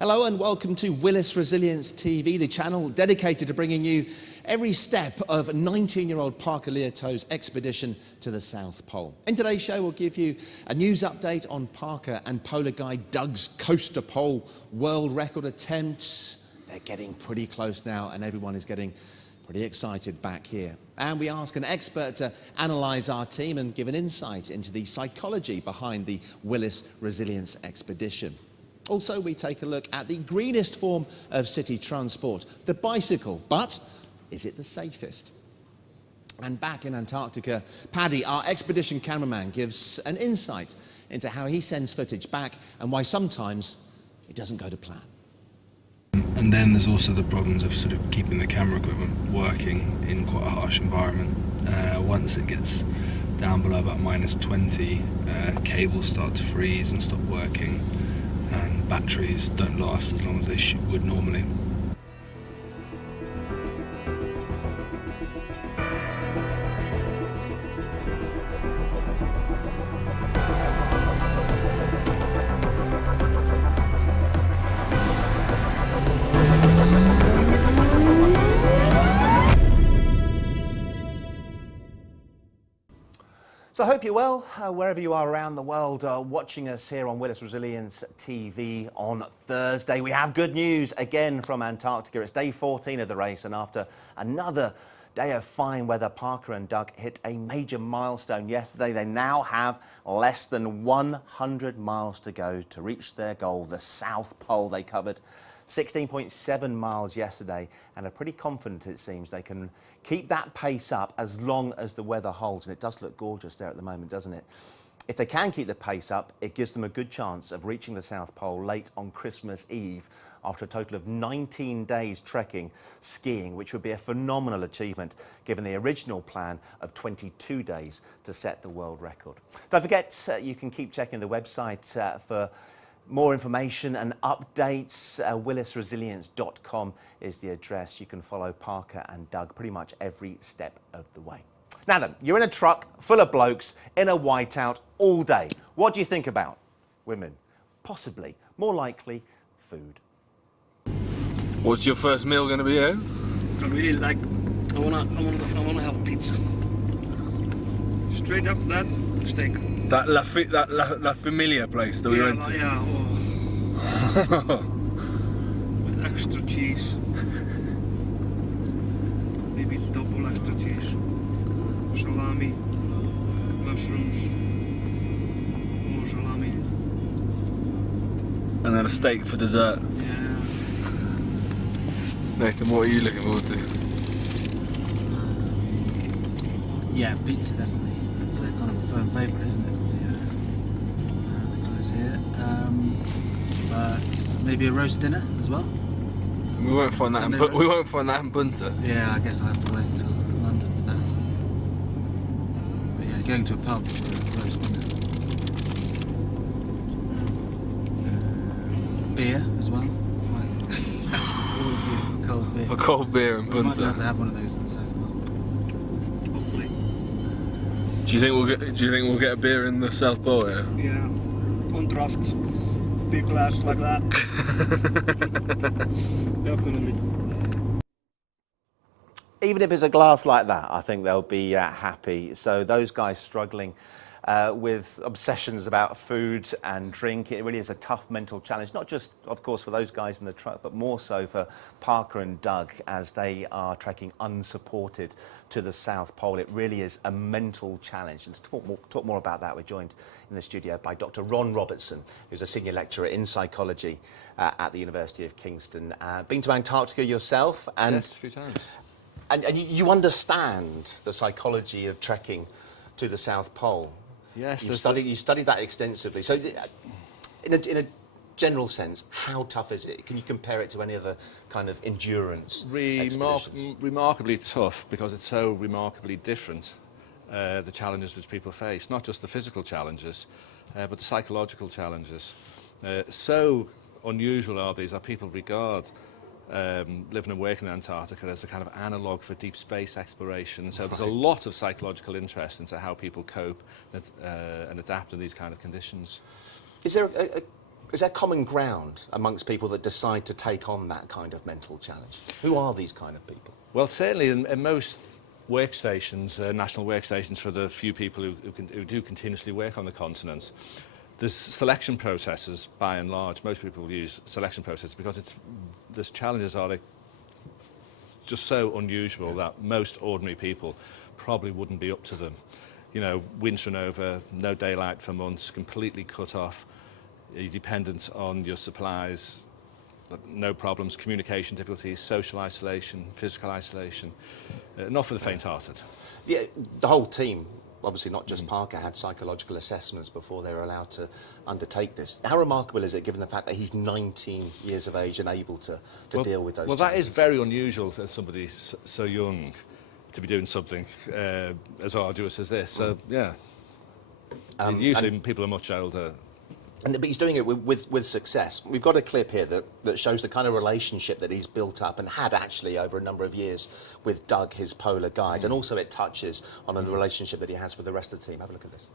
Hello and welcome to Willis Resilience TV, the channel dedicated to bringing you every step of 19-year-old Parker Liato's expedition to the South Pole. In today's show, we'll give you a news update on Parker and polar guide Doug's coast to pole world record attempts. They're getting pretty close now and everyone is getting pretty excited back here. And we ask an expert to analyse our team and give an insight into the psychology behind the Willis Resilience expedition. Also, we take a look at the greenest form of city transport, the bicycle. But is it the safest? And back in Antarctica, Paddy, our expedition cameraman, gives an insight into how he sends footage back and why sometimes it doesn't go to plan. And then there's also the problems of sort of keeping the camera equipment working in quite a harsh environment. Once it gets down below about -20, cables start to freeze and stop working, and batteries don't last as long as they would normally. So I hope you're well, wherever you are around the world, watching us here on Willis Resilience TV on Thursday. We have good news again from Antarctica. It's day 14 of the race, and after another day of fine weather, Parker and Doug hit a major milestone yesterday. They now have less than 100 miles to go to reach their goal, the South Pole. They covered 16.7 miles yesterday and are pretty confident, it seems, they can keep that pace up as long as the weather holds. And it does look gorgeous there at the moment, doesn't it? If they can keep the pace up, it gives them a good chance of reaching the South Pole late on Christmas Eve after a total of 19 days trekking, skiing, which would be a phenomenal achievement given the original plan of 22 days to set the world record. Don't forget, you can keep checking the website for more information and updates. willisresilience.com is the address. You can follow Parker and Doug pretty much every step of the way. Now then, you're in a truck full of blokes in a whiteout all day. What do you think about? Women? Possibly. More likely, food. What's your first meal going to be, eh? I really like. I wanna have a pizza. Straight after that, steak. That La Familia place that we went to. Yeah, oh. With extra cheese. Maybe double extra cheese. Salami, mushrooms, more salami. And then a steak for dessert. Yeah. Nathan, what are you looking forward to? Yeah, pizza definitely. It's kind of a firm favourite, isn't it? The guys here. But maybe a roast dinner as well. We won't find that. We won't find that in Bunter. Yeah, I guess I'll have to wait until London for that. But yeah, going to a pub for a roast dinner. Beer as well. A cold beer. A cold beer in We might be Bunter. able to have one of those in the South Pole. Hopefully. Do you think we'll get a beer in the South Pole? Yeah. Yeah. On draft. Big glass like that. Definitely. Even if it's a glass like that, I think they'll be happy. So those guys struggling with obsessions about food and drink, it really is a tough mental challenge, not just, of course, for those guys in the truck, but more so for Parker and Doug as they are trekking unsupported to the South Pole. It really is a mental challenge. And to talk more about that, we're joined in the studio by Dr. Ron Robertson, who's a senior lecturer in psychology at the University of Kingston. Been to Antarctica yourself? And yes, a few times. And you understand the psychology of trekking to the South Pole. Yes, you studied that extensively. So, in a general sense, how tough is it? Can you compare it to any other kind of endurance expeditions? Remarkably tough, because it's so remarkably different. The challenges which people face, not just the physical challenges, but the psychological challenges. So unusual are these that people regard living and working in Antarctica as a kind of analogue for deep space exploration. So there's a lot of psychological interest into how people cope and adapt in these kind of conditions. Is there Is there common ground amongst people that decide to take on that kind of mental challenge? Who are these kind of people? Well, certainly in most workstations, national workstations for the few people who do continuously work on the continent, there's selection processes by and large. Most people use selection processes because these challenges are just so unusual that most ordinary people probably wouldn't be up to them. You know, winds run over, no daylight for months, completely cut off, you're dependent on your supplies, no problems, communication difficulties, social isolation, physical isolation, not for the faint-hearted. Yeah, the whole team, obviously not just Parker, had psychological assessments before they were allowed to undertake this. How remarkable is it, given the fact that he's 19 years of age and able to deal with those Well, that challenges? is very unusual as somebody so young to be doing something as arduous as this. So, yeah. Usually people are much older. But he's doing it with success. We've got a clip here that shows the kind of relationship that he's built up and had actually over a number of years with Doug, his polar guide, and also it touches on the relationship that he has with the rest of the team. Have a look at this.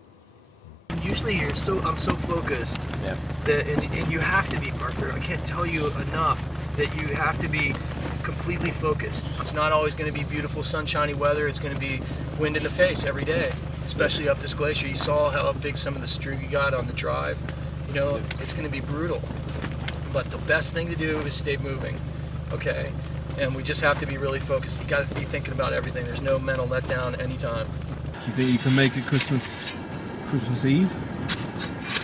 Usually I'm so focused that, and you have to be, Parker. I can't tell you enough that you have to be completely focused. It's not always going to be beautiful sunshiny weather. It's going to be wind in the face every day, especially up this glacier. You saw how big some of the streak you got on the drive. You know, it's going to be brutal. But the best thing to do is stay moving, okay? And we just have to be really focused. You got to be thinking about everything. There's no mental letdown anytime. Do you think you can make it Christmas Eve?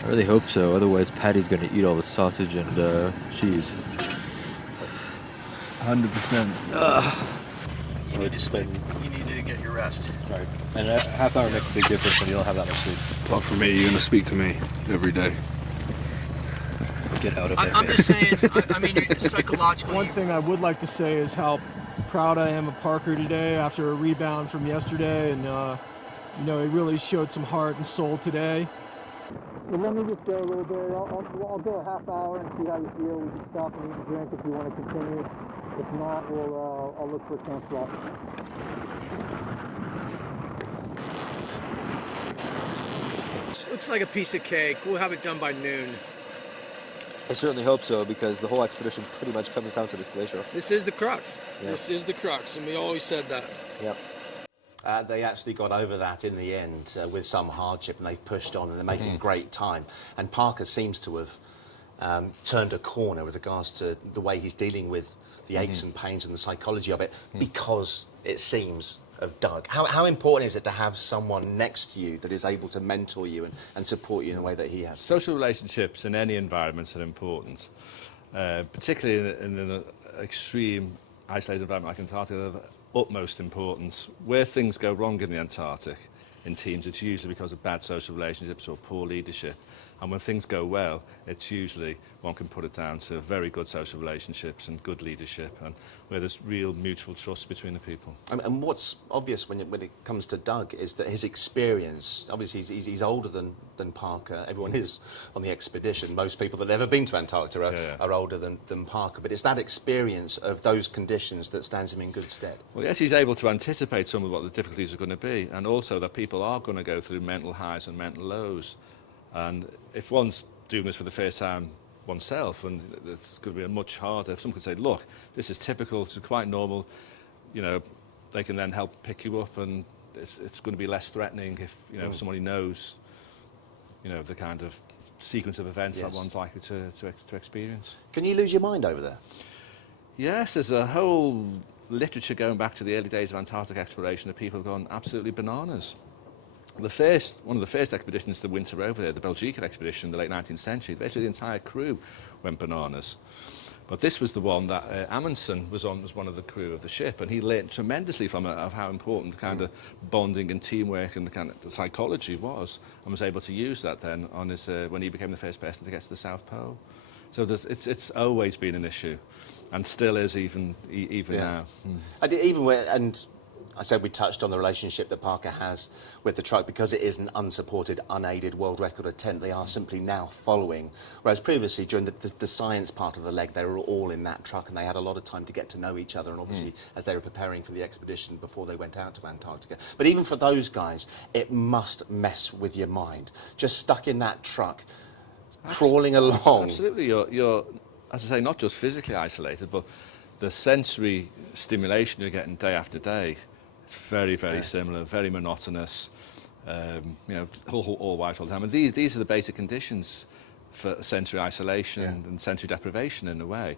I really hope so. Otherwise, Patty's gonna eat all the sausage and cheese. 100%. You need to sleep. You need to get your rest. Right. And a half hour makes a big difference when you don't have that much sleep. Apart from me, you're going to speak to me every day. Get out of there. I'm just saying, I mean, you're psychologically... One thing I would like to say is how proud I am of Parker today after a rebound from yesterday, and you know, he really showed some heart and soul today. But let me just go a little bit. I'll go a half hour and see how you feel. We can stop and eat and drink if you want to continue. If not, I'll look for a camp spot. Looks like a piece of cake. We'll have it done by noon. I certainly hope so, because the whole expedition pretty much comes down to this glacier. This is the crux. Yep. This is the crux, and we always said that. Yep. They actually got over that in the end with some hardship, and they've pushed on and they're making great time. And Parker seems to have turned a corner with regards to the way he's dealing with the aches and pains and the psychology of it, because it seems of Doug. How important is it to have someone next to you that is able to mentor you and support you in the way that he has? Social relationships in any environment are important, particularly in an extreme isolated environment like Antarctica, are of utmost importance. Where things go wrong in the Antarctic, in teams, it's usually because of bad social relationships or poor leadership. And when things go well, it's usually, one can put it down to very good social relationships and good leadership, and where there's real mutual trust between the people. And what's obvious when it comes to Doug is that his experience, obviously he's older than Parker. Everyone is on the expedition. Most people that have ever been to Antarctica are older than Parker. But it's that experience of those conditions that stands him in good stead. Well, yes, he's able to anticipate some of what the difficulties are going to be, and also that people are going to go through mental highs and mental lows. And if one's doing this for the first time oneself, and it's going to be much harder. If someone could say, look, this is typical, it's quite normal, you know, they can then help pick you up, and it's going to be less threatening if, you know, somebody knows, you know, the kind of sequence of events that one's likely to experience. Can you lose your mind over there? Yes, there's a whole literature going back to the early days of Antarctic exploration that people have gone absolutely bananas. One of the first expeditions to winter over there, the Belgica expedition in the late 19th century, basically the entire crew went bananas. But this was the one that Amundsen was one of the crew of the ship, and he learned tremendously from it of how important the kind of bonding and teamwork and the kind of the psychology was, and was able to use that then on his when he became the first person to get to the South Pole. So it's always been an issue, and still is even now. And I said we touched on the relationship that Parker has with the truck, because it is an unsupported, unaided world record attempt. They are simply now following, whereas previously during the science part of the leg, they were all in that truck and they had a lot of time to get to know each other, and obviously as they were preparing for the expedition before they went out to Antarctica. But even for those guys, it must mess with your mind. Just stuck in that truck crawling along. Absolutely. You're, as I say, not just physically isolated, but the sensory stimulation you're getting day after day, it's very, very similar, very monotonous, all white all the time. And these are the basic conditions for sensory isolation and sensory deprivation in a way,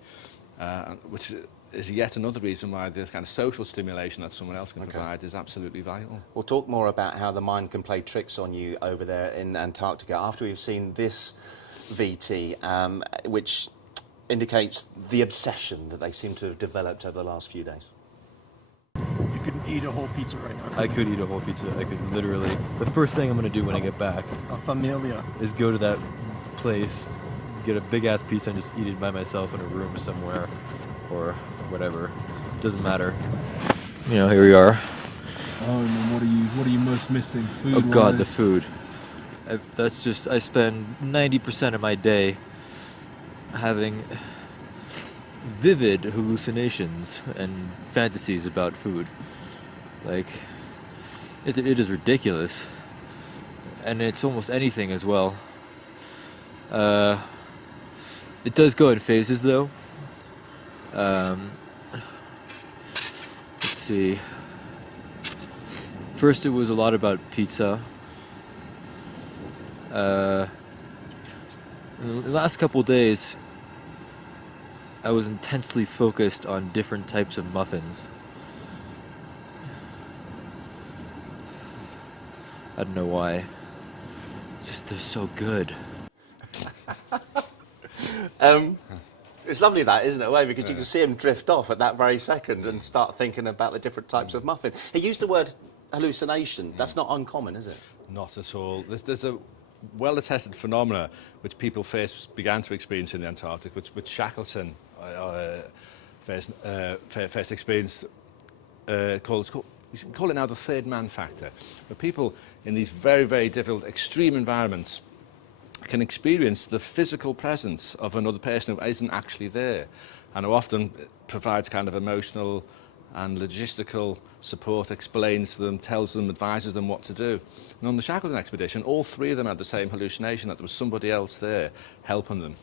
which is yet another reason why this kind of social stimulation that someone else can provide is absolutely vital. We'll talk more about how the mind can play tricks on you over there in Antarctica after we've seen this VT, which indicates the obsession that they seem to have developed over the last few days. You could eat a whole pizza right now. I could eat a whole pizza. I could literally. The first thing I'm gonna do when I get back A familia. is go to that place, get a big ass pizza, and just eat it by myself in a room somewhere, or whatever. Doesn't matter. You know, here we are. Oh man, what are you most missing? Food. Oh God, the food. I spend 90% of my day having vivid hallucinations and fantasies about food. Like, it is ridiculous. And it's almost anything as well. It does go in phases though. Let's see. First it was a lot about pizza. In the last couple days, I was intensely focused on different types of muffins. I don't know why. Just they're so good. It's lovely that, isn't it, because you can see him drift off at that very second and start thinking about the different types of muffin. He used the word hallucination. That's not uncommon, is it? Not at all. There's a well-attested phenomena which people first began to experience in the Antarctic, which Shackleton first experienced, we call it now the third man factor, where people in these very, very difficult, extreme environments can experience the physical presence of another person who isn't actually there, and who often provides kind of emotional and logistical support, explains to them, tells them, advises them what to do. And on the Shackleton expedition, all three of them had the same hallucination, that there was somebody else there helping them.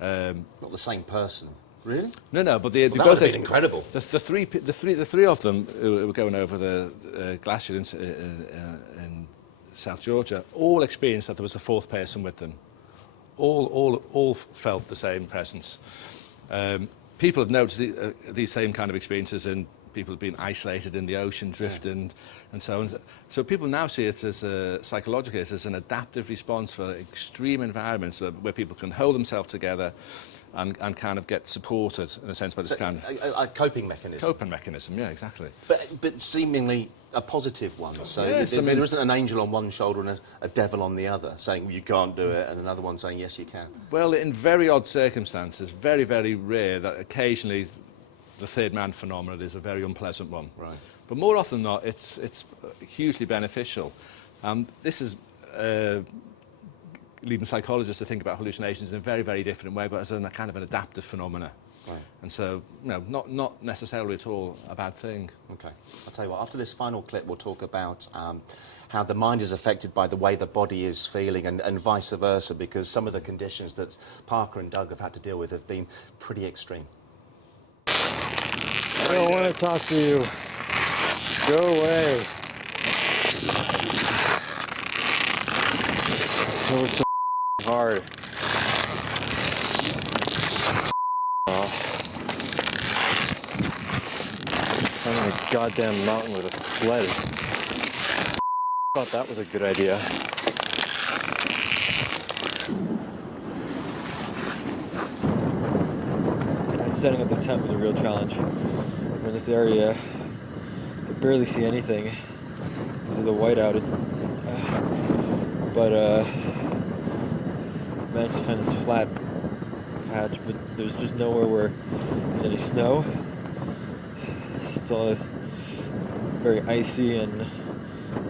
Not the same person. Really? No, but that would have been incredible. The three of them who were going over the glacier in South Georgia all experienced that there was a fourth person with them. All felt the same presence. People have noticed these same kind of experiences in people being isolated in the ocean, drifting, and so on. So people now see it as psychologically as an adaptive response for extreme environments where people can hold themselves together and kind of get supported in a sense by this kind of a coping mechanism. Coping mechanism, yeah, exactly. But seemingly a positive one. So yes, there isn't an angel on one shoulder and a devil on the other saying you can't do it, and another one saying yes you can. Well, in very odd circumstances, very, very rare, that occasionally the third man phenomenon is a very unpleasant one. Right. But more often than not, it's hugely beneficial. This is leading psychologists to think about hallucinations in a very, very different way, but as a kind of an adaptive phenomena. Right. And so, not necessarily at all a bad thing. Okay. I'll tell you what, after this final clip, we'll talk about how the mind is affected by the way the body is feeling and vice versa, because some of the conditions that Parker and Doug have had to deal with have been pretty extreme. I don't want to talk to you. Go away. It was so hard. I'm on a goddamn mountain with a sled. Thought that was a good idea. Setting up the tent was a real challenge. We're in this area, I barely see anything because of the whiteout. But managed to find this flat patch, but there's just nowhere where there's any snow. It's all very icy, and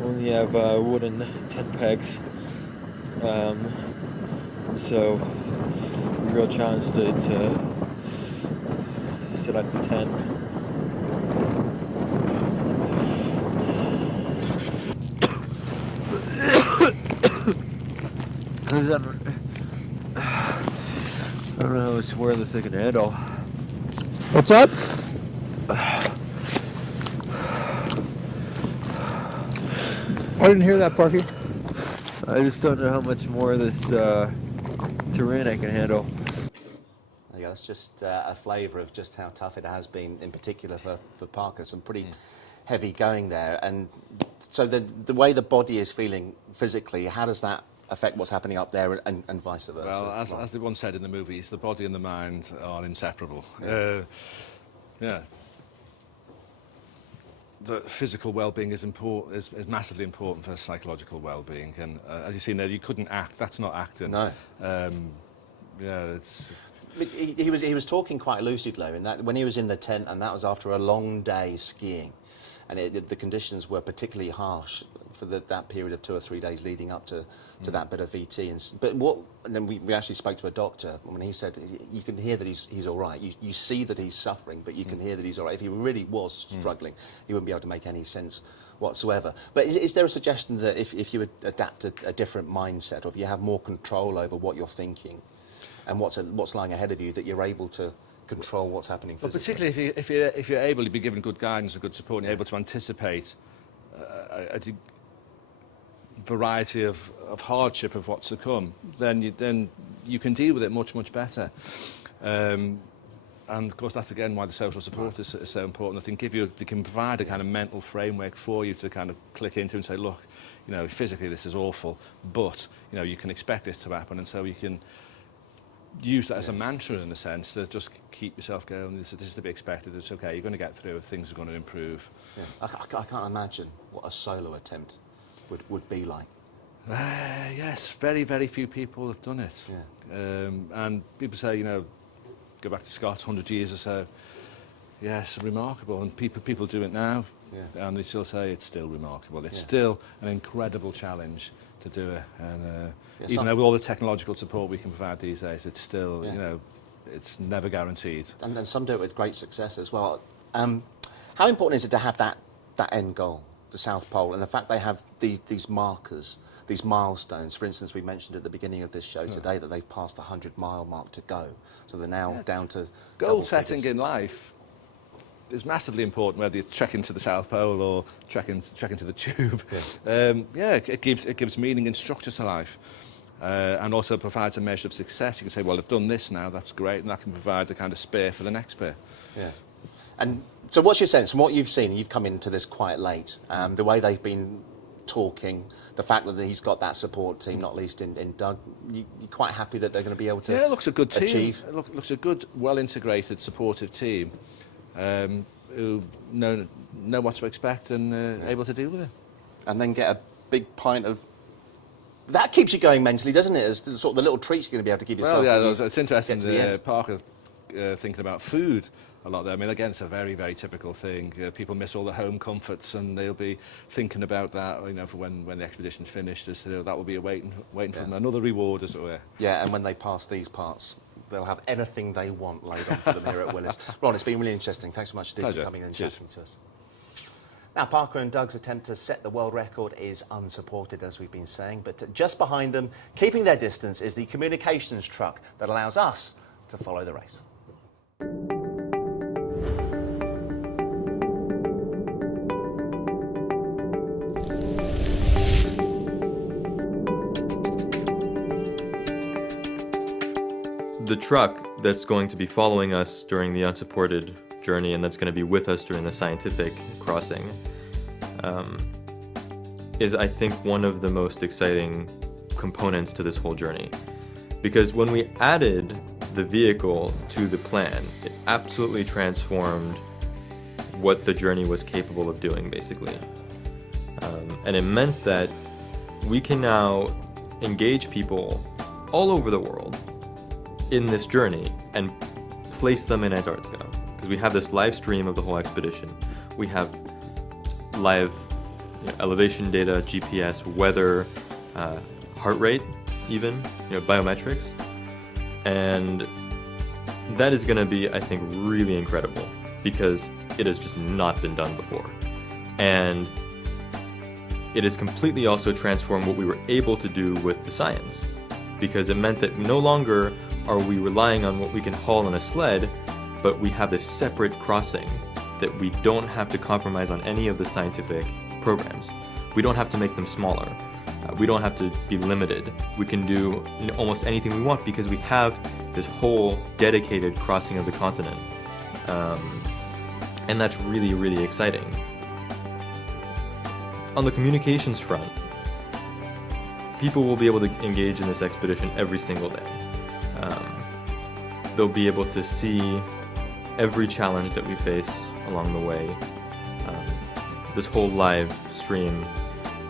only have wooden tent pegs. So, a real challenge to set up the tent. how much more this I can handle. What's up? I didn't hear that, Parky. I just don't know how much more of this terrain I can handle. Yeah, that's just a flavour of just how tough it has been, in particular for Parker. Some pretty heavy going there. And so the way the body is feeling physically, how does that affect what's happening up there and vice versa? Well, as they once said in the movies, the body and the mind are inseparable. Yeah. The physical well-being is massively important for psychological well-being, and as you've seen there, you couldn't act. That's not acting. No. Yeah, it's. He was talking quite lucidly in that when he was in the tent, and that was after a long day skiing, and the conditions were particularly harsh for that period of 2 or 3 days leading up to that bit of VT. And then we actually spoke to a doctor when he said you can hear that he's all right. You see that he's suffering, but you can hear that he's all right. If he really was struggling, he wouldn't be able to make any sense whatsoever. But is there a suggestion that if you adapt a different mindset, or if you have more control over what you're thinking and what's lying ahead of you, that you're able to control what's happening physically? Well, particularly if you're able to be given good guidance and good support, and you're able to anticipate a variety of hardship of what's to come, then you can deal with it much better. And of course, that's again why the social support is so important. I think they can provide a kind of mental framework for you to kind of click into and say, look, physically this is awful, but you can expect this to happen, and so you can use that as a mantra in a sense, to just keep yourself going. This is to be expected. It's okay. You're going to get through it. Things are going to improve. Yeah. I can't imagine what a solo attempt would be like. Yes, very few people have done it. Yeah. And people say, go back to Scott, 100 years or so. Yes, remarkable. And people do it now, and they still say it's still remarkable. It's still an incredible challenge to do it. And even though with all the technological support we can provide these days, it's still, it's never guaranteed. And then some do it with great success as well. How important is it to have that end goal, the South Pole, and the fact they have these markers, these milestones? For instance, we mentioned at the beginning of this show today that they've passed the 100-mile mark to go, so they're now down to goal setting in life is massively important, whether you're trekking to the South Pole or trekking to the Tube. It gives meaning and structure to life, and also provides a measure of success. You can say, well, I've done this now, that's great, and that can provide the kind of spur for the next bit. Yeah. And so what's your sense from what you've seen? You've come into this quite late. The way they've been talking, the fact that he's got that support team, not least in Doug, you're quite happy that they're going to be able to it looks a good team. Achieve? It looks a good, well-integrated, supportive team who know what to expect and able to deal with it. And then get a big pint of... That keeps you going mentally, doesn't it? As sort of the little treats you're going to be able to give yourself. Well, yeah, it's interesting. Parker thinking about food a lot there. I mean, again, it's a very typical thing. People miss all the home comforts, and they'll be thinking about that, for when the expedition's finished. That will be waiting for them, another reward, as it were. Yeah, and when they pass these parts, they'll have anything they want laid on for them here at Willis. Ron, it's been really interesting. Thanks so much, Steve, for coming in and chatting to us. Now, Parker and Doug's attempt to set the world record is unsupported, as we've been saying, but just behind them, keeping their distance, is the communications truck that allows us to follow the race. The truck that's going to be following us during the unsupported journey and that's going to be with us during the scientific crossing is, I think, one of the most exciting components to this whole journey. Because when we added the vehicle to the plan, it absolutely transformed what the journey was capable of doing, basically. And it meant that we can now engage people all over the world in this journey and place them in Antarctica. Because we have this live stream of the whole expedition. We have live elevation data, GPS, weather, heart rate, even, biometrics. And that is going to be, I think, really incredible because it has just not been done before. And it has completely also transformed what we were able to do with the science, because it meant that no longer are we relying on what we can haul on a sled, but we have this separate crossing that we don't have to compromise on any of the scientific programs. We don't have to make them smaller. We don't have to be limited. We can do almost anything we want because we have this whole dedicated crossing of the continent. And that's really, really exciting. On the communications front, people will be able to engage in this expedition every single day. They'll be able to see every challenge that we face along the way. This whole live stream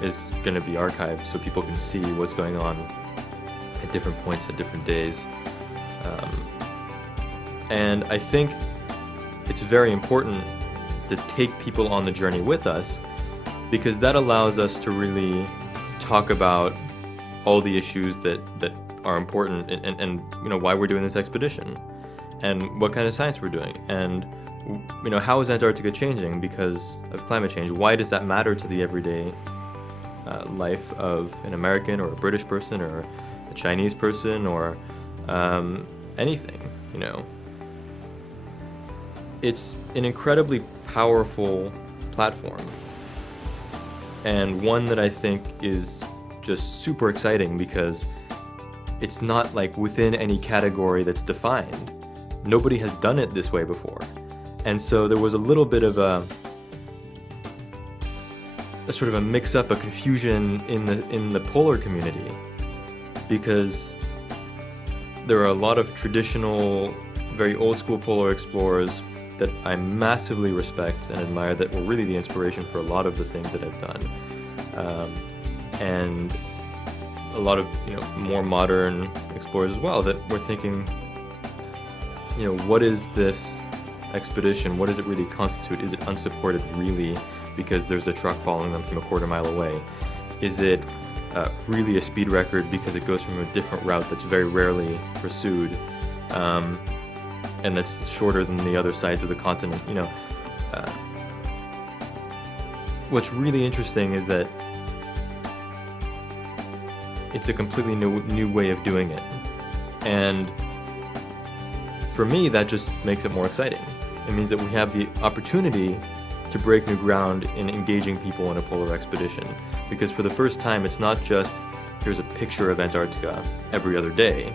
is going to be archived so people can see what's going on at different points at different days. And I think it's very important to take people on the journey with us, because that allows us to really talk about all the issues that are important and why we're doing this expedition and what kind of science we're doing, and how is Antarctica changing because of climate change? Why does that matter to the everyday life of an American or a British person or a Chinese person or anything? It's an incredibly powerful platform, and one that I think is just super exciting because it's not like within any category that's defined. Nobody has done it this way before. And so there was a little bit of a sort of a mix-up, a confusion in the polar community, because there are a lot of traditional, very old-school polar explorers that I massively respect and admire, that were really the inspiration for a lot of the things that I've done, and a lot of more modern explorers as well that were thinking, what is this expedition? What does it really constitute? Is it unsupported really because there's a truck following them from a quarter mile away? Is it really a speed record because it goes from a different route that's very rarely pursued, and that's shorter than the other sides of the continent? What's really interesting is that it's a completely new way of doing it, and for me that just makes it more exciting. It means that we have the opportunity to break new ground in engaging people in a polar expedition, because for the first time it's not just here's a picture of Antarctica every other day,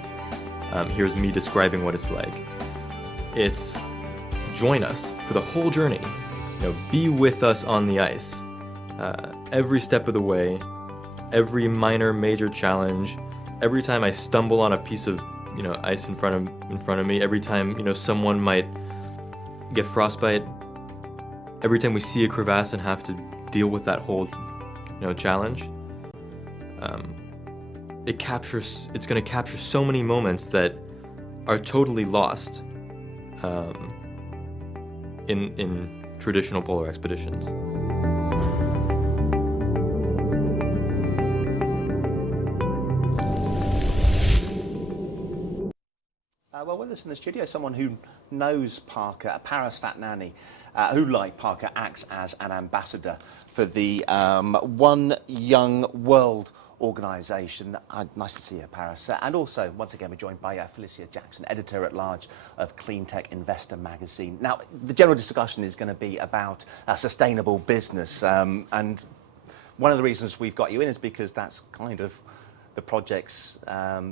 here's me describing what it's like. It's join us for the whole journey, be with us on the ice, every step of the way, every minor major challenge, every time I stumble on a piece of ice in front of me, every time someone might get frostbite, every time we see a crevasse and have to deal with that whole challenge. It's going to capture so many moments that are totally lost in traditional polar expeditions. Well, with us in the studio, someone who knows Parker, Paras Vatnani, who, like Parker, acts as an ambassador for the One Young World organisation. Nice to see you, Paras. And also, once again, we're joined by Felicia Jackson, editor-at-large of Clean Tech Investor magazine. Now, the general discussion is going to be about sustainable business, and one of the reasons we've got you in is because that's kind of the project's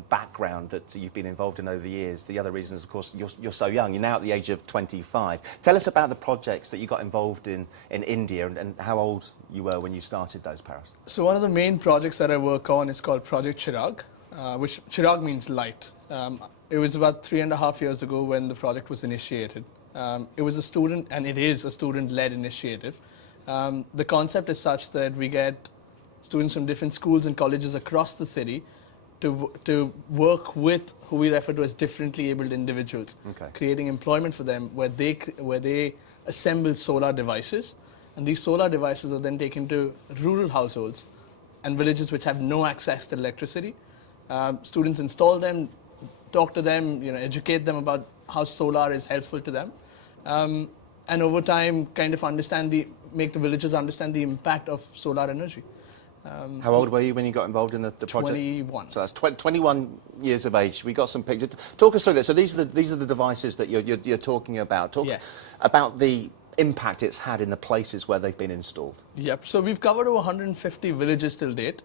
background that you've been involved in over the years. The other reason is, of course, you're so young. You're now at the age of 25. Tell us about the projects that you got involved in India and how old you were when you started those, Paras. So one of the main projects that I work on is called Project Chirag, which Chirag means light. It was about 3.5 years ago when the project was initiated. It was a student, and it is a student-led initiative. The concept is such that we get students from different schools and colleges across the city to work with who we refer to as differently abled individuals, creating employment for them where they assemble solar devices, and these solar devices are then taken to rural households and villages which have no access to electricity. Students install them, talk to them, educate them about how solar is helpful to them, and over time kind of make the villagers understand the impact of solar energy. How old were you when you got involved in the project? 21. So that's 21 years of age. We got some pictures. Talk us through this. So these are the devices that you're talking about. Talk about the impact it's had in the places where they've been installed. Yep. So we've covered over 150 villages till date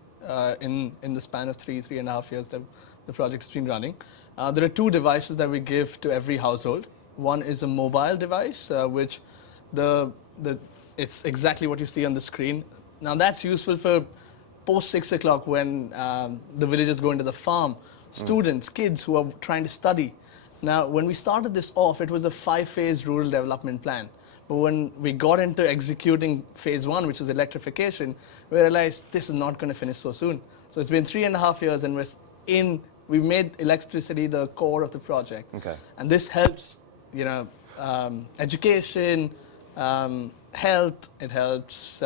in the span of 3.5 years that the project has been running. There are 2 devices that we give to every household. One is a mobile device, which it's exactly what you see on the screen. Now that's useful for post 6 o'clock when the villagers go into the farm, students, kids who are trying to study. Now, when we started this off, it was a 5-phase rural development plan. But when we got into executing phase 1, which is electrification, we realized this is not going to finish so soon. So it's been 3.5 years, and we've made electricity the core of the project. Okay. And this helps, education, health, it helps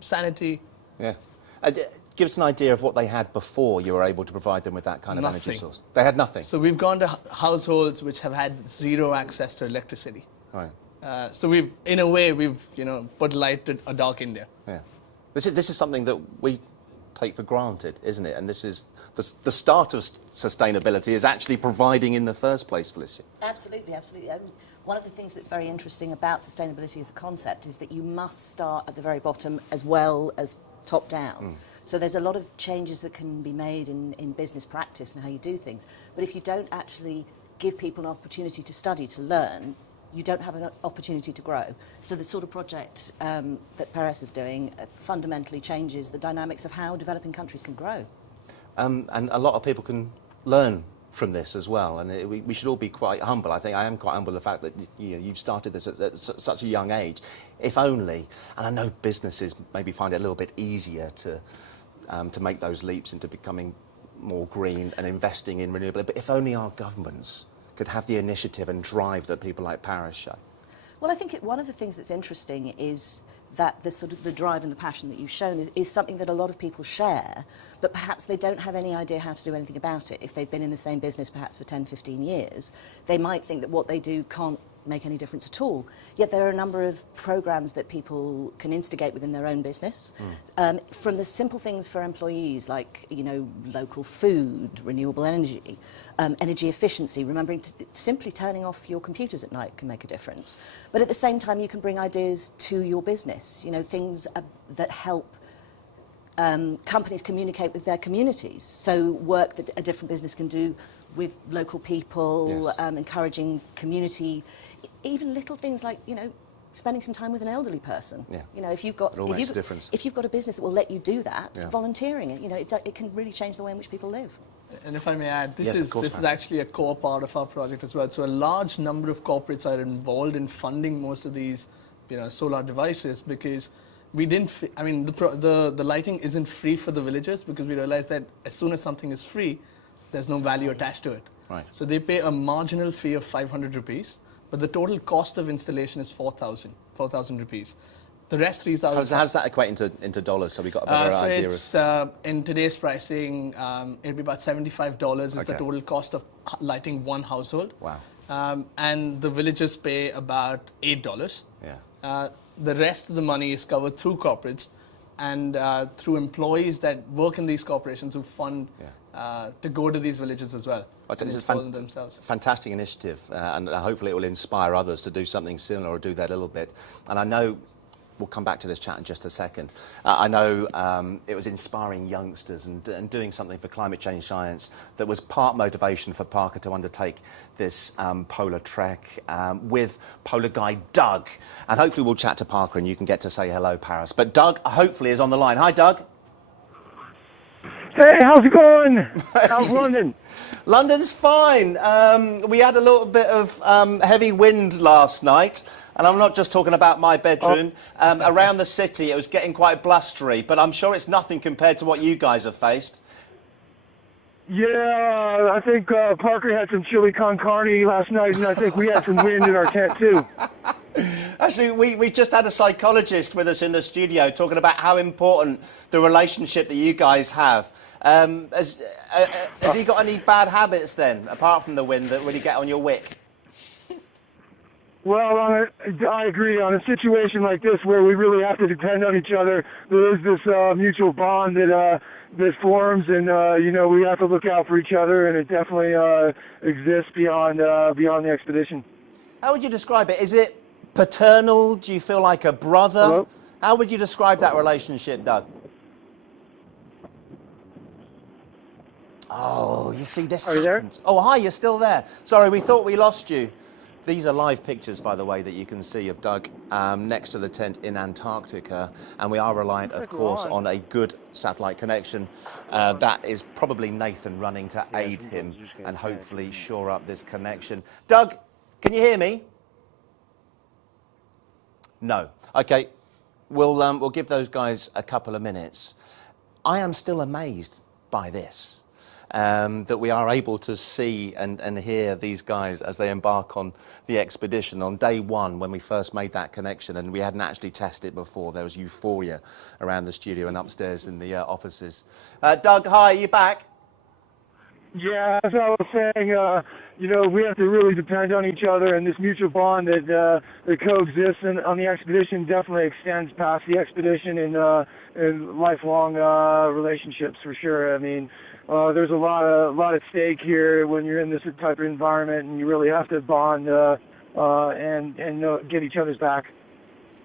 sanity. Yeah. Give us an idea of what they had before you were able to provide them with that kind of energy source. They had nothing. So we've gone to households which have had 0 access to electricity. Right. So we've put light to a dark India. Yeah. This is something that we take for granted, isn't it? And this is the start of sustainability is actually providing in the first place, Felicia. Absolutely, absolutely. One of the things that's very interesting about sustainability as a concept is that you must start at the very bottom as well as top down. So there's a lot of changes that can be made in business practice and how you do things. But if you don't actually give people an opportunity to study, to learn, you don't have an opportunity to grow. So the sort of project that Paris is doing fundamentally changes the dynamics of how developing countries can grow. And a lot of people can learn from this as well, and we should all be quite humble. I think I am quite humble the fact that you've started this at such a young age. If only, and I know businesses maybe find it a little bit easier to make those leaps into becoming more green and investing in renewable, but if only our governments could have the initiative and drive that people like Paris show. Well, I think one of the things that's interesting is that the drive and the passion that you've shown is something that a lot of people share, but perhaps they don't have any idea how to do anything about it. If they've been in the same business perhaps for 10, 15 years, they might think that what they do can't make any difference at all. Yet there are a number of programs that people can instigate within their own business, from the simple things for employees like local food, renewable energy, energy efficiency, remembering simply turning off your computers at night can make a difference. But at the same time you can bring ideas to your business, things that help companies communicate with their communities. So work that a different business can do with local people, encouraging community, even little things like, spending some time with an elderly person. Yeah. If you've got a business that will let you do that, volunteering it, it can really change the way in which people live. And if I may add, this is actually a core part of our project as well. So a large number of corporates are involved in funding most of these, solar devices, because we didn't. The lighting isn't free for the villagers, because we realized that as soon as something is free, there's no value attached to it. Right. So they pay a marginal fee of 500 rupees, but the total cost of installation is 4,000 rupees. The rest 3,000. How does that equate into dollars, so we got a better idea of... in today's pricing, it'd be about $75 is the total cost of lighting one household. Wow. And the villagers pay about $8. Yeah. The rest of the money is covered through corporates and through employees that work in these corporations who fund to go to these villages as well. It's install them themselves. Fantastic initiative, and hopefully it will inspire others to do something similar or do that a little bit. And I know we'll come back to this chat in just a second. I know it was inspiring youngsters and doing something for climate change science that was part motivation for Parker to undertake this polar trek with polar guide Doug. And hopefully we'll chat to Parker and you can get to say hello, Paris. But Doug hopefully is on the line. Hi, Doug. Hey, how's it going? How's London? London's fine. We had a little bit of heavy wind last night, and I'm not just talking about my bedroom. Around the city, it was getting quite blustery, but I'm sure it's nothing compared to what you guys have faced. Yeah, I think Parker had some chili con carne last night, and I think we had some wind in our tent, too. Actually, we just had a psychologist with us in the studio talking about how important the relationship that you guys have. Has he got any bad habits then, apart from the wind, that really get on your wick? Well, I agree. On a situation like this where we really have to depend on each other, there is this mutual bond that forms, and we have to look out for each other, and it definitely exists beyond the expedition. How would you describe it? Is it paternal? Do you feel like a brother? Hello? How would you describe that relationship, Doug? Oh, you see, this happens. There? Oh, hi, you're still there. Sorry, we thought we lost you. These are live pictures, by the way, that you can see of Doug next to the tent in Antarctica. And we are reliant, of course, on a good satellite connection. That is probably Nathan running to aid him and hopefully shore up this connection. Doug, can you hear me? No. Okay, we'll give those guys a couple of minutes. I am still amazed by this. That we are able to see and hear these guys as they embark on the expedition. On day one, when we first made that connection, and we hadn't actually tested before, there was euphoria around the studio and upstairs in the offices. Doug, hi, are you back? Yeah, as I was saying, we have to really depend on each other, and this mutual bond that coexists on the expedition definitely extends past the expedition and lifelong relationships for sure. I mean, there's a lot at stake here when you're in this type of environment, and you really have to bond and get each other's back.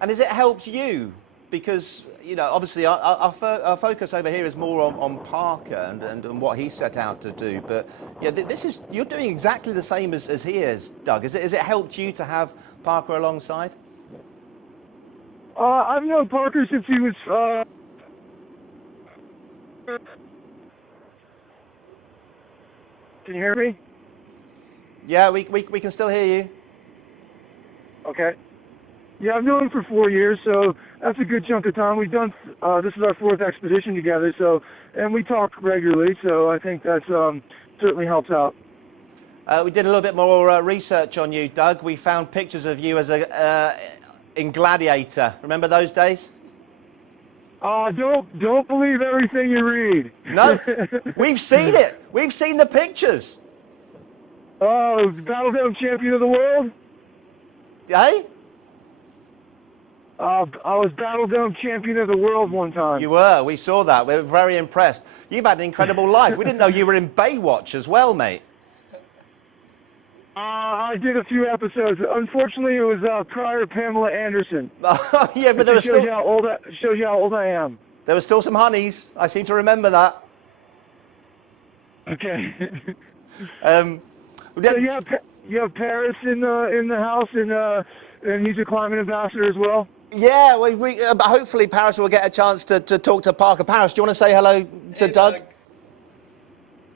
And has it helped you? Because, obviously our focus over here is more on Parker and what he set out to do. But yeah, you're doing exactly the same as he is, Doug. Has it helped you to have Parker alongside? I've known Parker since he was. Can you hear me? Yeah, we can still hear you. Okay. Yeah, I've known him for 4 years, so that's a good chunk of time. We've done, this is our 4th expedition together, and we talk regularly, so I think that certainly helps out. We did a little bit more research on you, Doug. We found pictures of you as in Gladiator. Remember those days? Don't believe everything you read. No, we've seen it. We've seen the pictures. Oh, Battleground champion of the world? Hey? I was Battleground champion of the world one time. You were. We saw that. We were very impressed. You've had an incredible life. We didn't know you were in Baywatch as well, mate. I did a few episodes. Unfortunately, it was prior to Pamela Anderson. Yeah, but there was shows you how old I am. There were still some honeys. I seem to remember that. Okay. So you have Paris in the house, and he's a climate ambassador as well. Yeah, we hopefully Paris will get a chance to talk to Parker. Paris, do you want to say hello to Doug?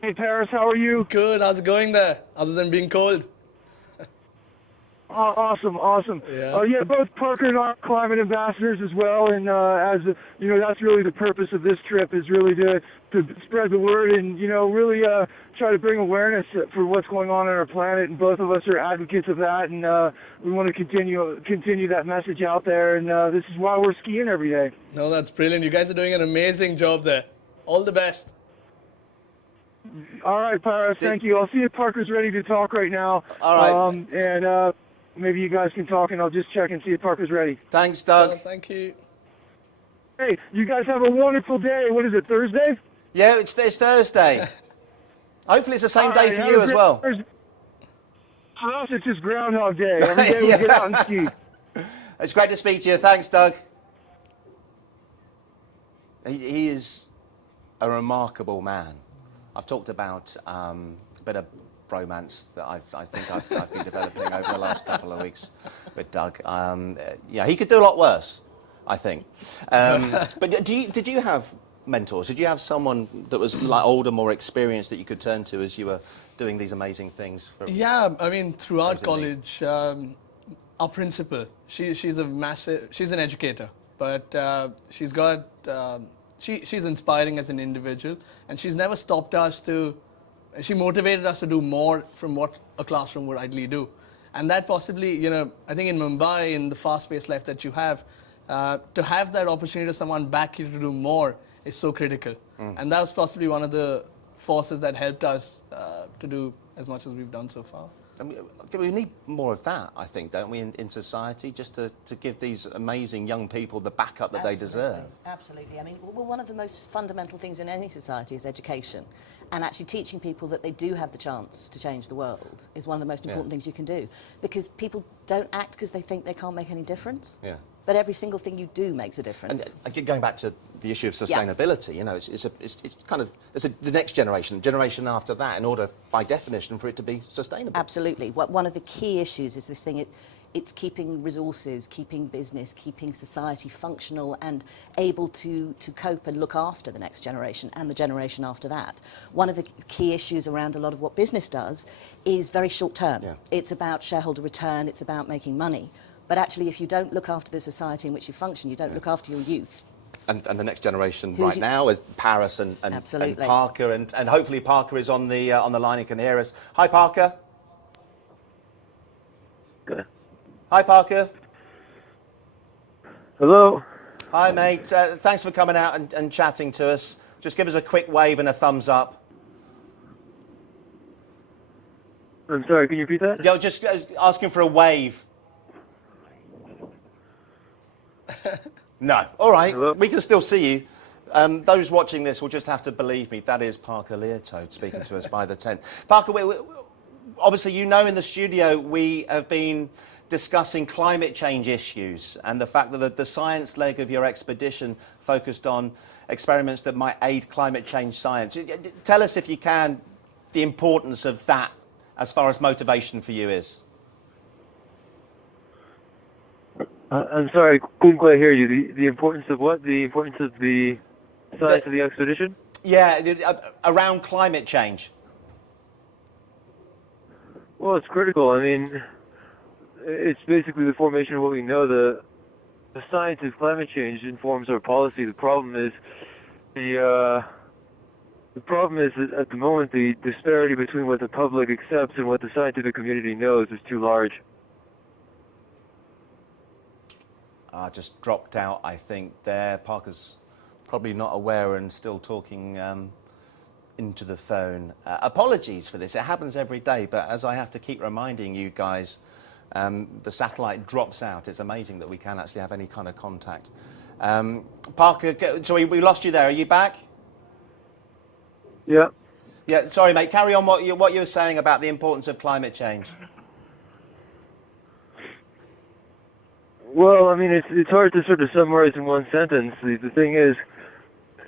Hey, Paris, how are you? Good. How's it going there, other than being cold? Awesome. Yeah. Both Parker and I are climate ambassadors as well, and that's really the purpose of this trip, is really to spread the word and really try to bring awareness for what's going on our planet. And both of us are advocates of that, and we want to continue that message out there. And this is why we're skiing every day. No, that's brilliant. You guys are doing an amazing job there. All the best. All right, Paris, thank you. I'll see if Parker's ready to talk right now. All right. And maybe you guys can talk, and I'll just check and see if Parker's ready. Thanks, Doug. Oh, thank you. Hey, you guys have a wonderful day. What is it, Thursday? Yeah, it's Thursday. Hopefully it's the same day for you as well. For us, it's just Groundhog Day. Every day we get out and ski. It's great to speak to you. Thanks, Doug. He is a remarkable man. I've talked about a bit of bromance that I think I've been developing over the last couple of weeks with Doug. He could do a lot worse, I think. But did you have mentors? Did you have someone that was like older, more experienced that you could turn to as you were doing these amazing things? Yeah, I mean, throughout college, our principal, she's an educator, but she's got. She's inspiring as an individual, and she's never stopped us she motivated us to do more from what a classroom would ideally do. And that possibly, I think in Mumbai, in the fast-paced life that you have, to have that opportunity to someone back you to do more is so critical. And that was possibly one of the forces that helped us to do as much as we've done so far. I mean, we need more of that, I think, don't we, in society, just to give these amazing young people the backup that they deserve. Absolutely. I mean, well, one of the most fundamental things in any society is education. And actually teaching people that they do have the chance to change the world is one of the most important things you can do. Because people don't act because they think they can't make any difference. Yeah. But every single thing you do makes a difference. And going back to the issue of sustainability, you know, it's the next generation after that, in order, by definition, for it to be sustainable. Absolutely. One of the key issues is this thing, it's keeping resources, keeping business, keeping society functional and able to cope and look after the next generation and the generation after that. One of the key issues around a lot of what business does is very short term. Yeah. It's about shareholder return, it's about making money. But actually, if you don't look after the society in which you function, you don't look after your youth. And the next generation right now is Paris and Parker, and hopefully Parker is on the line and can hear us. Hi, Parker. Good. Hi, Parker. Hello. Hi, mate. Thanks for coming out and chatting to us. Just give us a quick wave and a thumbs up. I'm sorry, can you repeat that? Yeah, just asking for a wave. No. All right. Hello? We can still see you. Those watching this will just have to believe me. That is Parker Leotoad speaking to us by the tent. Parker, obviously, you know, in the studio we have been discussing climate change issues and the fact that the science leg of your expedition focused on experiments that might aid climate change science. Tell us, if you can, the importance of that as far as motivation for you is. I'm sorry, I couldn't quite hear you. The importance of what? The importance of the science of the expedition? Yeah, around climate change. Well, it's critical. I mean, it's basically the formation of what we know. The science of climate change informs our policy. The problem is that at the moment the disparity between what the public accepts and what the scientific community knows is too large. Just dropped out, I think, there. Parker's probably not aware and still talking into the phone. Apologies for this. It happens every day, but as I have to keep reminding you guys, the satellite drops out. It's amazing that we can actually have any kind of contact. Parker, so we lost you there. Are you back? Yeah. Yeah, sorry, mate. Carry on what you were saying about the importance of climate change. Well, I mean, it's hard to sort of summarize in one sentence. The thing is,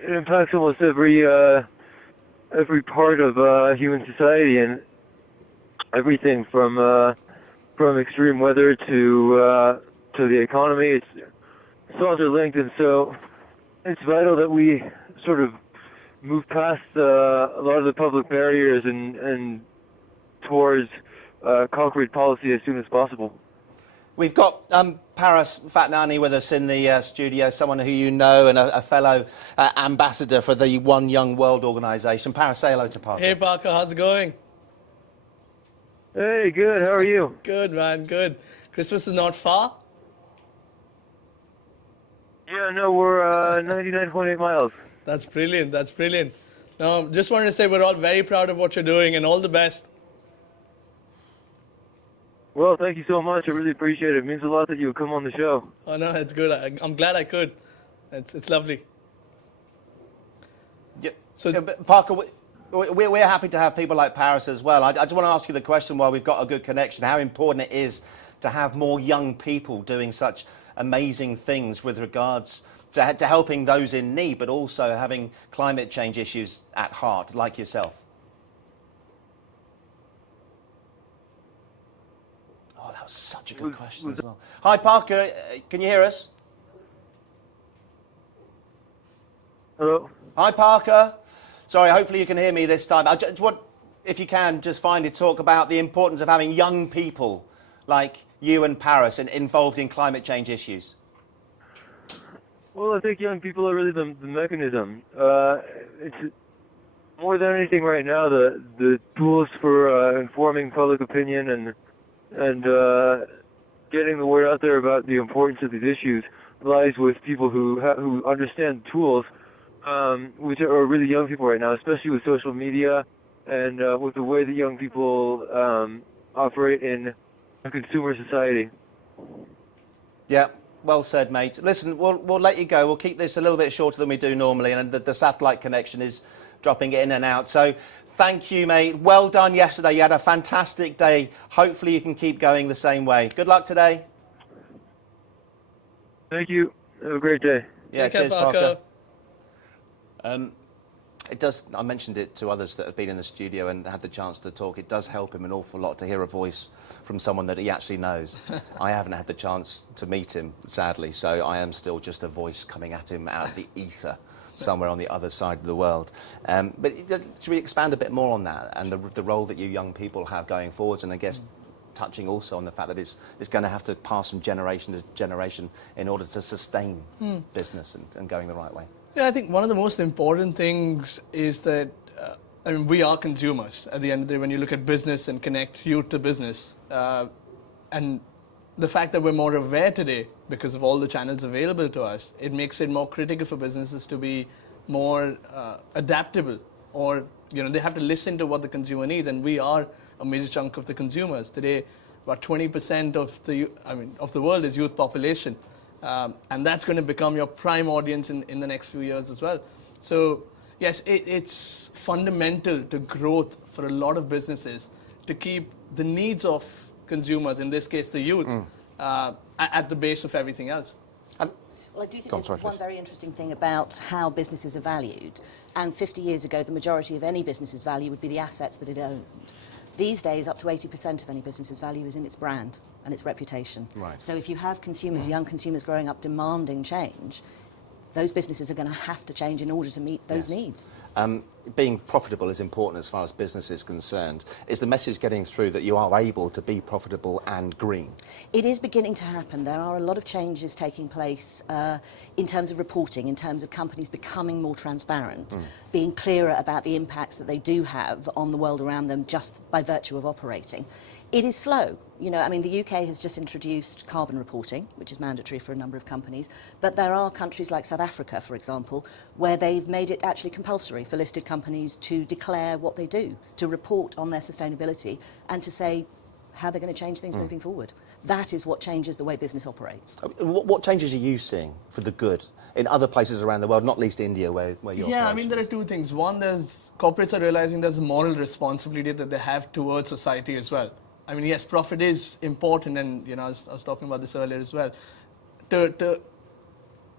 it impacts almost every part of human society, and everything from extreme weather to the economy. It's all interlinked, and so it's vital that we sort of move past a lot of the public barriers and towards concrete policy as soon as possible. We've got Paras Fatnani with us in the studio, someone who you know and a fellow ambassador for the One Young World organisation. Paras, say hello to Parker. Hey Parker, how's it going? Hey, good. How are you? Good, man, good. Christmas is not far? Yeah, no, we're 99.8 miles. That's brilliant, that's brilliant. Now, just wanted to say we're all very proud of what you're doing and all the best. Well, thank you so much. I really appreciate it. It means a lot that you would come on the show. Oh, no, it's good. I'm glad I could. It's lovely. Yeah. So, Parker, we're happy to have people like Paras as well. I just want to ask you the question while we've got a good connection, how important it is to have more young people doing such amazing things with regards to helping those in need, but also having climate change issues at heart, like yourself. Oh, that was such a good question as well. Hi, Parker. Can you hear us? Hello. Hi, Parker. Sorry, hopefully you can hear me this time. If you can, just find it, talk about the importance of having young people like you and Paras involved in climate change issues. Well, I think young people are really the mechanism. It's more than anything right now, the tools for informing public opinion and getting the word out there about the importance of these issues lies with people who understand tools, which are really young people right now, especially with social media and with the way that young people operate in a consumer society. Yeah, well said, mate. Listen, we'll let you go. We'll keep this a little bit shorter than we do normally, and the satellite connection is dropping in and out. So thank you, mate. Well done yesterday. You had a fantastic day. Hopefully you can keep going the same way. Good luck today. Thank you. Have a great day. Yeah, Take care, cheers, Parker. It does. I mentioned it to others that have been in the studio and had the chance to talk. It does help him an awful lot to hear a voice from someone that he actually knows. I haven't had the chance to meet him, sadly, so I am still just a voice coming at him out of the ether somewhere on the other side of the world. But should we expand a bit more on that and the role that you young people have going forwards, and I guess touching also on the fact that it's going to have to pass from generation to generation in order to sustain business and going the right way? Yeah, I think one of the most important things is that I mean, we are consumers at the end of the day when you look at business and connect youth to business. And the fact that we're more aware today because of all the channels available to us, it makes it more critical for businesses to be more adaptable, or they have to listen to what the consumer needs, and we are a major chunk of the consumers. Today, about 20% of the world is youth population. And that's going to become your prime audience in the next few years as well. So yes, it's fundamental to growth for a lot of businesses to keep the needs of consumers, in this case the youth, at the base of everything else. Well, I do think there's one very interesting thing about how businesses are valued. And 50 years ago, the majority of any business's value would be the assets that it owned. These days, up to 80% of any business's value is in its brand and its reputation. Right. So if you have consumers, young consumers growing up demanding change, those businesses are going to have to change in order to meet those needs. Being profitable is important as far as business is concerned. Is the message getting through that you are able to be profitable and green? It is beginning to happen. There are a lot of changes taking place in terms of reporting, in terms of companies becoming more transparent, being clearer about the impacts that they do have on the world around them just by virtue of operating. It is slow. I mean, the UK has just introduced carbon reporting, which is mandatory for a number of companies, but there are countries like South Africa, for example, where they've made it actually compulsory for listed companies to declare what they do, to report on their sustainability, and to say how they're going to change things moving forward. That is what changes the way business operates. What changes are you seeing for the good in other places around the world, not least India, where you're? Yeah, I mean, there are two things. One, corporates are realizing there's a moral responsibility that they have towards society as well. I mean, yes, profit is important, and I was talking about this earlier as well. To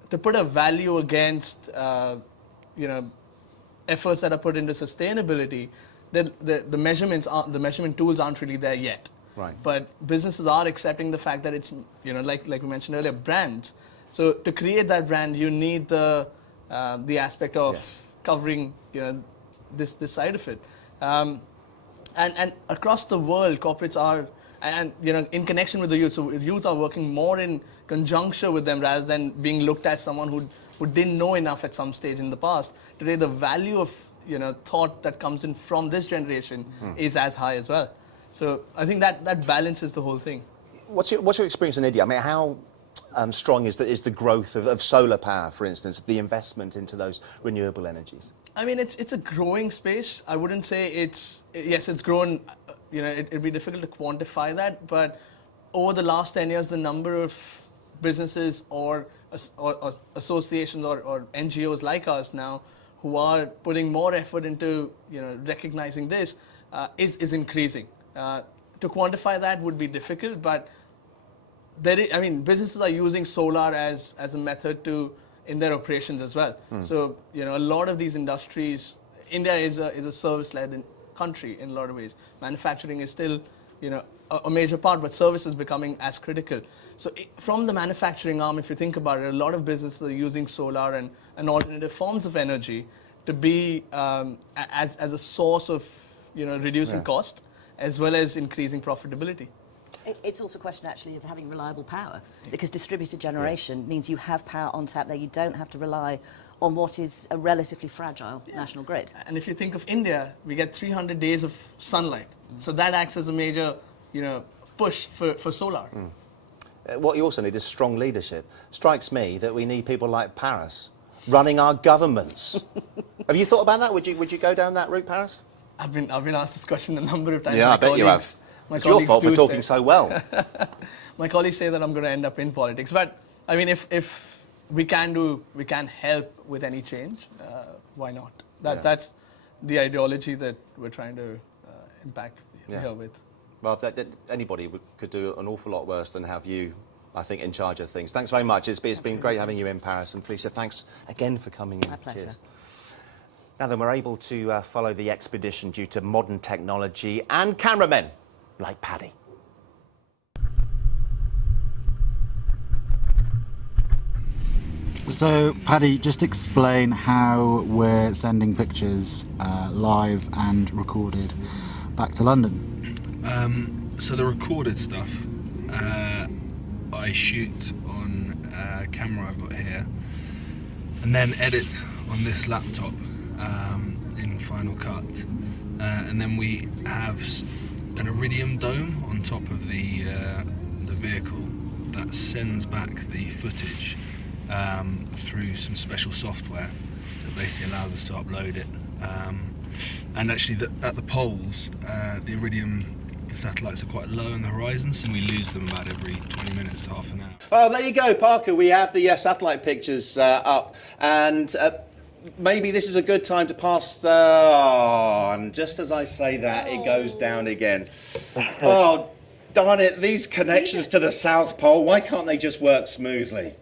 put a value against efforts that are put into sustainability, the measurement tools aren't really there yet. Right. But businesses are accepting the fact that it's like we mentioned earlier, brands. So to create that brand, you need the aspect of covering this side of it. And across the world, corporates are, and in connection with the youth. So youth are working more in conjunction with them rather than being looked at as someone who didn't know enough at some stage in the past. Today, the value of thought that comes in from this generation is as high as well. So I think that balances the whole thing. What's your experience in India? I mean, how strong is the growth of solar power, for instance, the investment into those renewable energies? I mean, it's a growing space. I wouldn't say it's grown. It'd be difficult to quantify that, but over the last 10 years, the number of businesses or associations or NGOs like us now who are putting more effort into recognizing this is increasing. To quantify that would be difficult, but businesses are using solar as a method in their operations as well. So, a lot of these industries, India is a service-led country in a lot of ways. Manufacturing is still, a major part, but service is becoming as critical. So from the manufacturing arm, if you think about it, a lot of businesses are using solar and alternative forms of energy to be as a source of, reducing cost as well as increasing profitability. It's also a question, actually, of having reliable power, because distributed generation means you have power on tap there. You don't have to rely on what is a relatively fragile national grid. And if you think of India, we get 300 days of sunlight. So that acts as a major, push for solar. What you also need is strong leadership. Strikes me that we need people like Paris running our governments. Have you thought about that? Would you go down that route, Paris? I've been asked this question a number of times. Yeah, I bet you have. It's your fault for talking so well. My colleagues say that I'm going to end up in politics, but I mean, if we can help with any change, why not? That's the ideology that we're trying to impact here with. Well, anybody could do an awful lot worse than have you, I think, in charge of things. Thanks very much. It's been great having you in Paris. And Felicia, thanks again for coming in. My pleasure. Cheers. Now then, we're able to follow the expedition due to modern technology and cameramen like Paddy. So, Paddy, just explain how we're sending pictures live and recorded back to London. So the recorded stuff, I shoot on a camera I've got here, and then edit on this laptop in Final Cut, and then we have an iridium dome on top of the vehicle that sends back the footage through some special software that basically allows us to upload it. And actually, at the poles, the iridium satellites are quite low on the horizon, so we lose them about every 20 minutes to half an hour. Oh, there you go, Parker. We have the satellite pictures up, and maybe this is a good time to pass. And just as I say that, it goes down again. Oh, darn it! These connections to the South Pole. Why can't they just work smoothly?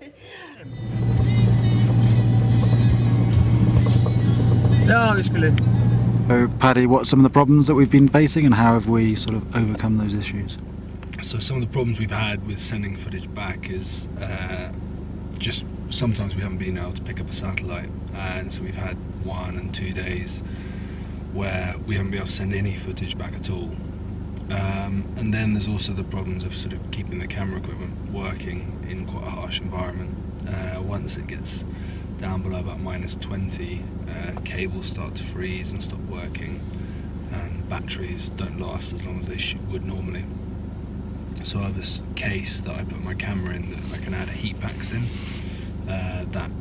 So, Paddy, what are some of the problems that we've been facing and how have we sort of overcome those issues? So some of the problems we've had with sending footage back is just sometimes we haven't been able to pick up a satellite, and so we've had 1 and 2 days where we haven't been able to send any footage back at all. And then there's also the problems of sort of keeping the camera equipment working in quite a harsh environment. Once it gets down below about -20, cables start to freeze and stop working, and batteries don't last as long as they would normally. So I have this case that I put my camera in that I can add heat packs in. That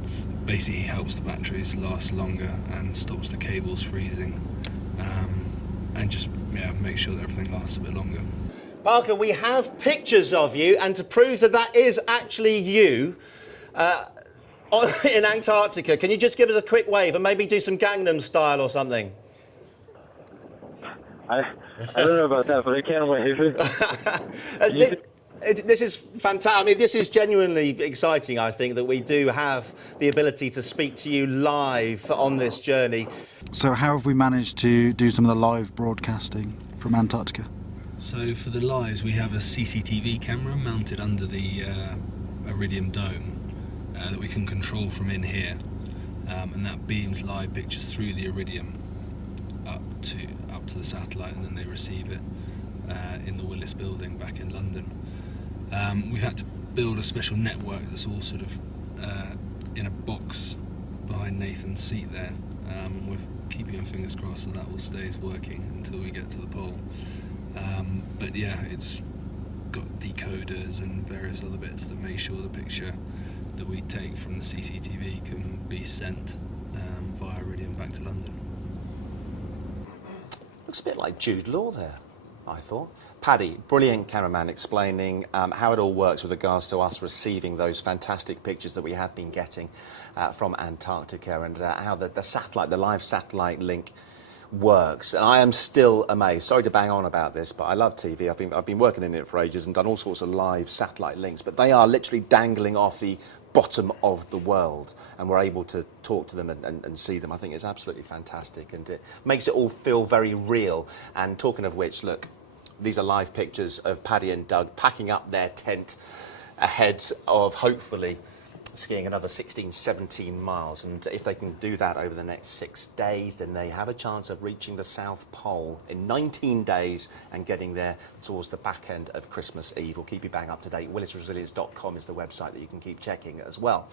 basically helps the batteries last longer and stops the cables freezing, and just make sure that everything lasts a bit longer. Parker, we have pictures of you, and to prove that that is actually you in Antarctica, can you just give us a quick wave and maybe do some Gangnam Style or something? I don't know about that, but I can wave. This is fantastic. I mean, this is genuinely exciting, I think, that we do have the ability to speak to you live on this journey. So how have we managed to do some of the live broadcasting from Antarctica? So for the lives, we have a CCTV camera mounted under the iridium dome that we can control from in here, and that beams live pictures through the iridium up to the satellite, and then they receive it in the Willis building back in London. We've had to build a special network that's all sort of in a box behind Nathan's seat there, and we're keeping our fingers crossed that all stays working until we get to the pole. But yeah, it's got decoders and various other bits that make sure the picture that we take from the CCTV can be sent via iridium back to London. Looks a bit like Jude Law there, I thought. Paddy, brilliant cameraman, explaining how it all works with regards to us receiving those fantastic pictures that we have been getting from Antarctica, and how the satellite, the live satellite link works. And I am still amazed. Sorry to bang on about this, but I love TV. I've been working in it for ages and done all sorts of live satellite links, but they are literally dangling off the bottom of the world, and we're able to talk to them and see them. I think it's absolutely fantastic, and it makes it all feel very real. And talking of which, look, these are live pictures of Paddy and Doug packing up their tent ahead of hopefully skiing another 16, 17 miles, and if they can do that over the next 6 days, then they have a chance of reaching the South Pole in 19 days and getting there towards the back end of Christmas Eve. We'll keep you bang up to date. WillisResilience.com is the website that you can keep checking as well.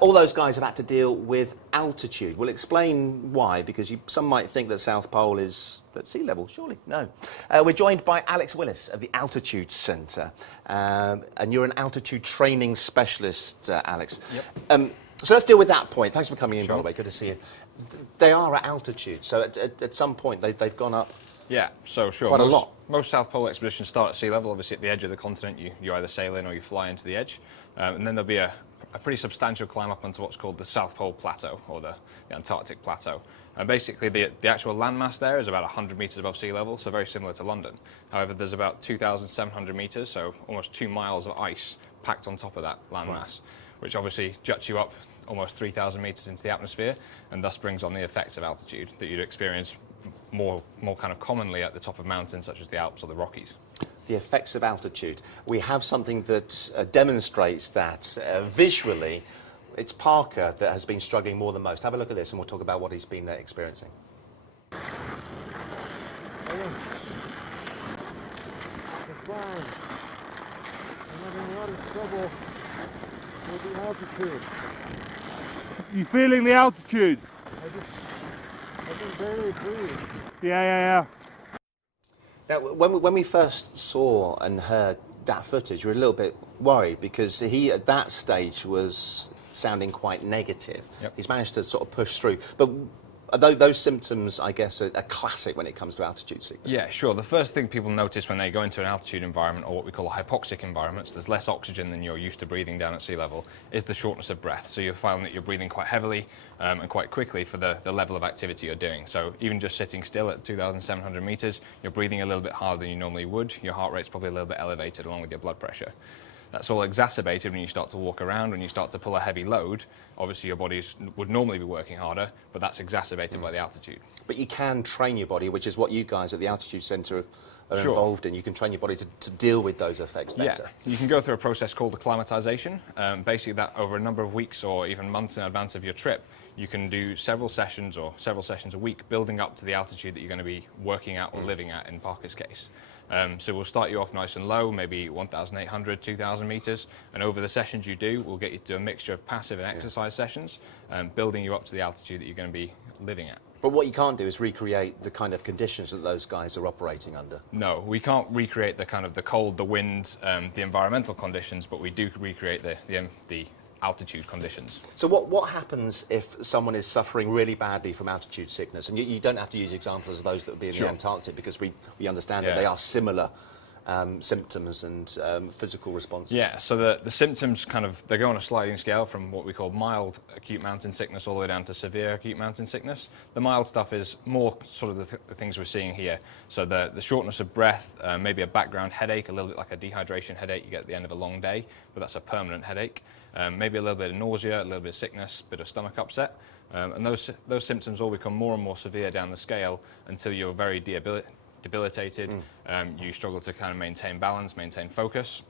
All those guys have had to deal with altitude. We'll explain why, because some might think that South Pole is at sea level. Surely no. We're joined by Alex Willis of the Altitude Centre, and you're an altitude training specialist, Alex. Yep. So let's deal with that point. Thanks for coming in, by the way. Good to see you. They are at altitude, so at some point they've gone up Yeah, so sure. Quite a lot. Most South Pole expeditions start at sea level, obviously at the edge of the continent. You either sail in or you fly into the edge. And then there'll be a pretty substantial climb up onto what's called the South Pole Plateau, or the Antarctic Plateau. And basically the actual landmass there is about 100 metres above sea level, so very similar to London. However, there's about 2,700 metres, so almost 2 miles of ice packed on top of that landmass, which obviously juts you up almost 3,000 metres into the atmosphere, and thus brings on the effects of altitude that you'd experience more kind of commonly at the top of mountains such as the Alps or the Rockies. The effects of altitude. We have something that demonstrates that visually. It's Parker that has been struggling more than most. Have a look at this and we'll talk about what he's been experiencing. I'm having a lot of trouble with the altitude. You feeling the altitude? I can barely breathe. Yeah. Now, when we first saw and heard that footage, we were a little bit worried because he, at that stage, was sounding quite negative. Yep. He's managed to sort of push through. But those symptoms, I guess, are classic when it comes to altitude sickness. Yeah, sure. The first thing people notice when they go into an altitude environment, or what we call a hypoxic environment, so there's less oxygen than you're used to breathing down at sea level, is the shortness of breath. So you'll find that you're breathing quite heavily and quite quickly for the level of activity you're doing. So even just sitting still at 2,700 meters, you're breathing a little bit harder than you normally would. Your heart rate's probably a little bit elevated along with your blood pressure. That's all exacerbated when you start to walk around, when you start to pull a heavy load. Obviously your body would normally be working harder, but that's exacerbated by the altitude. But you can train your body, which is what you guys at the Altitude Centre are Sure. involved in. You can train your body to deal with those effects better. Yeah, you can go through a process called acclimatization. Basically that over a number of weeks or even months in advance of your trip, you can do several sessions a week building up to the altitude that you're going to be working at or living at in Parker's case. So we'll start you off nice and low, maybe 1,800, 2,000 meters, and over the sessions you do, we'll get you to do a mixture of passive and exercise sessions, building you up to the altitude that you're going to be living at. But what you can't do is recreate the kind of conditions that those guys are operating under. No, we can't recreate the kind of the cold, the wind, the environmental conditions, but we do recreate the altitude conditions. So what happens if someone is suffering really badly from altitude sickness? And you don't have to use examples of those that would be in Sure. the Antarctic, because we understand Yeah. that they are similar symptoms and physical responses. Yeah, so the symptoms they go on a sliding scale from what we call mild acute mountain sickness all the way down to severe acute mountain sickness. The mild stuff is more sort of the things we're seeing here. So the shortness of breath, maybe a background headache, a little bit like a dehydration headache you get at the end of a long day, but that's a permanent headache. Maybe a little bit of nausea, a little bit of sickness, a bit of stomach upset. And those symptoms all become more and more severe down the scale until you're very debilitated. You struggle to kind of maintain balance, maintain focus.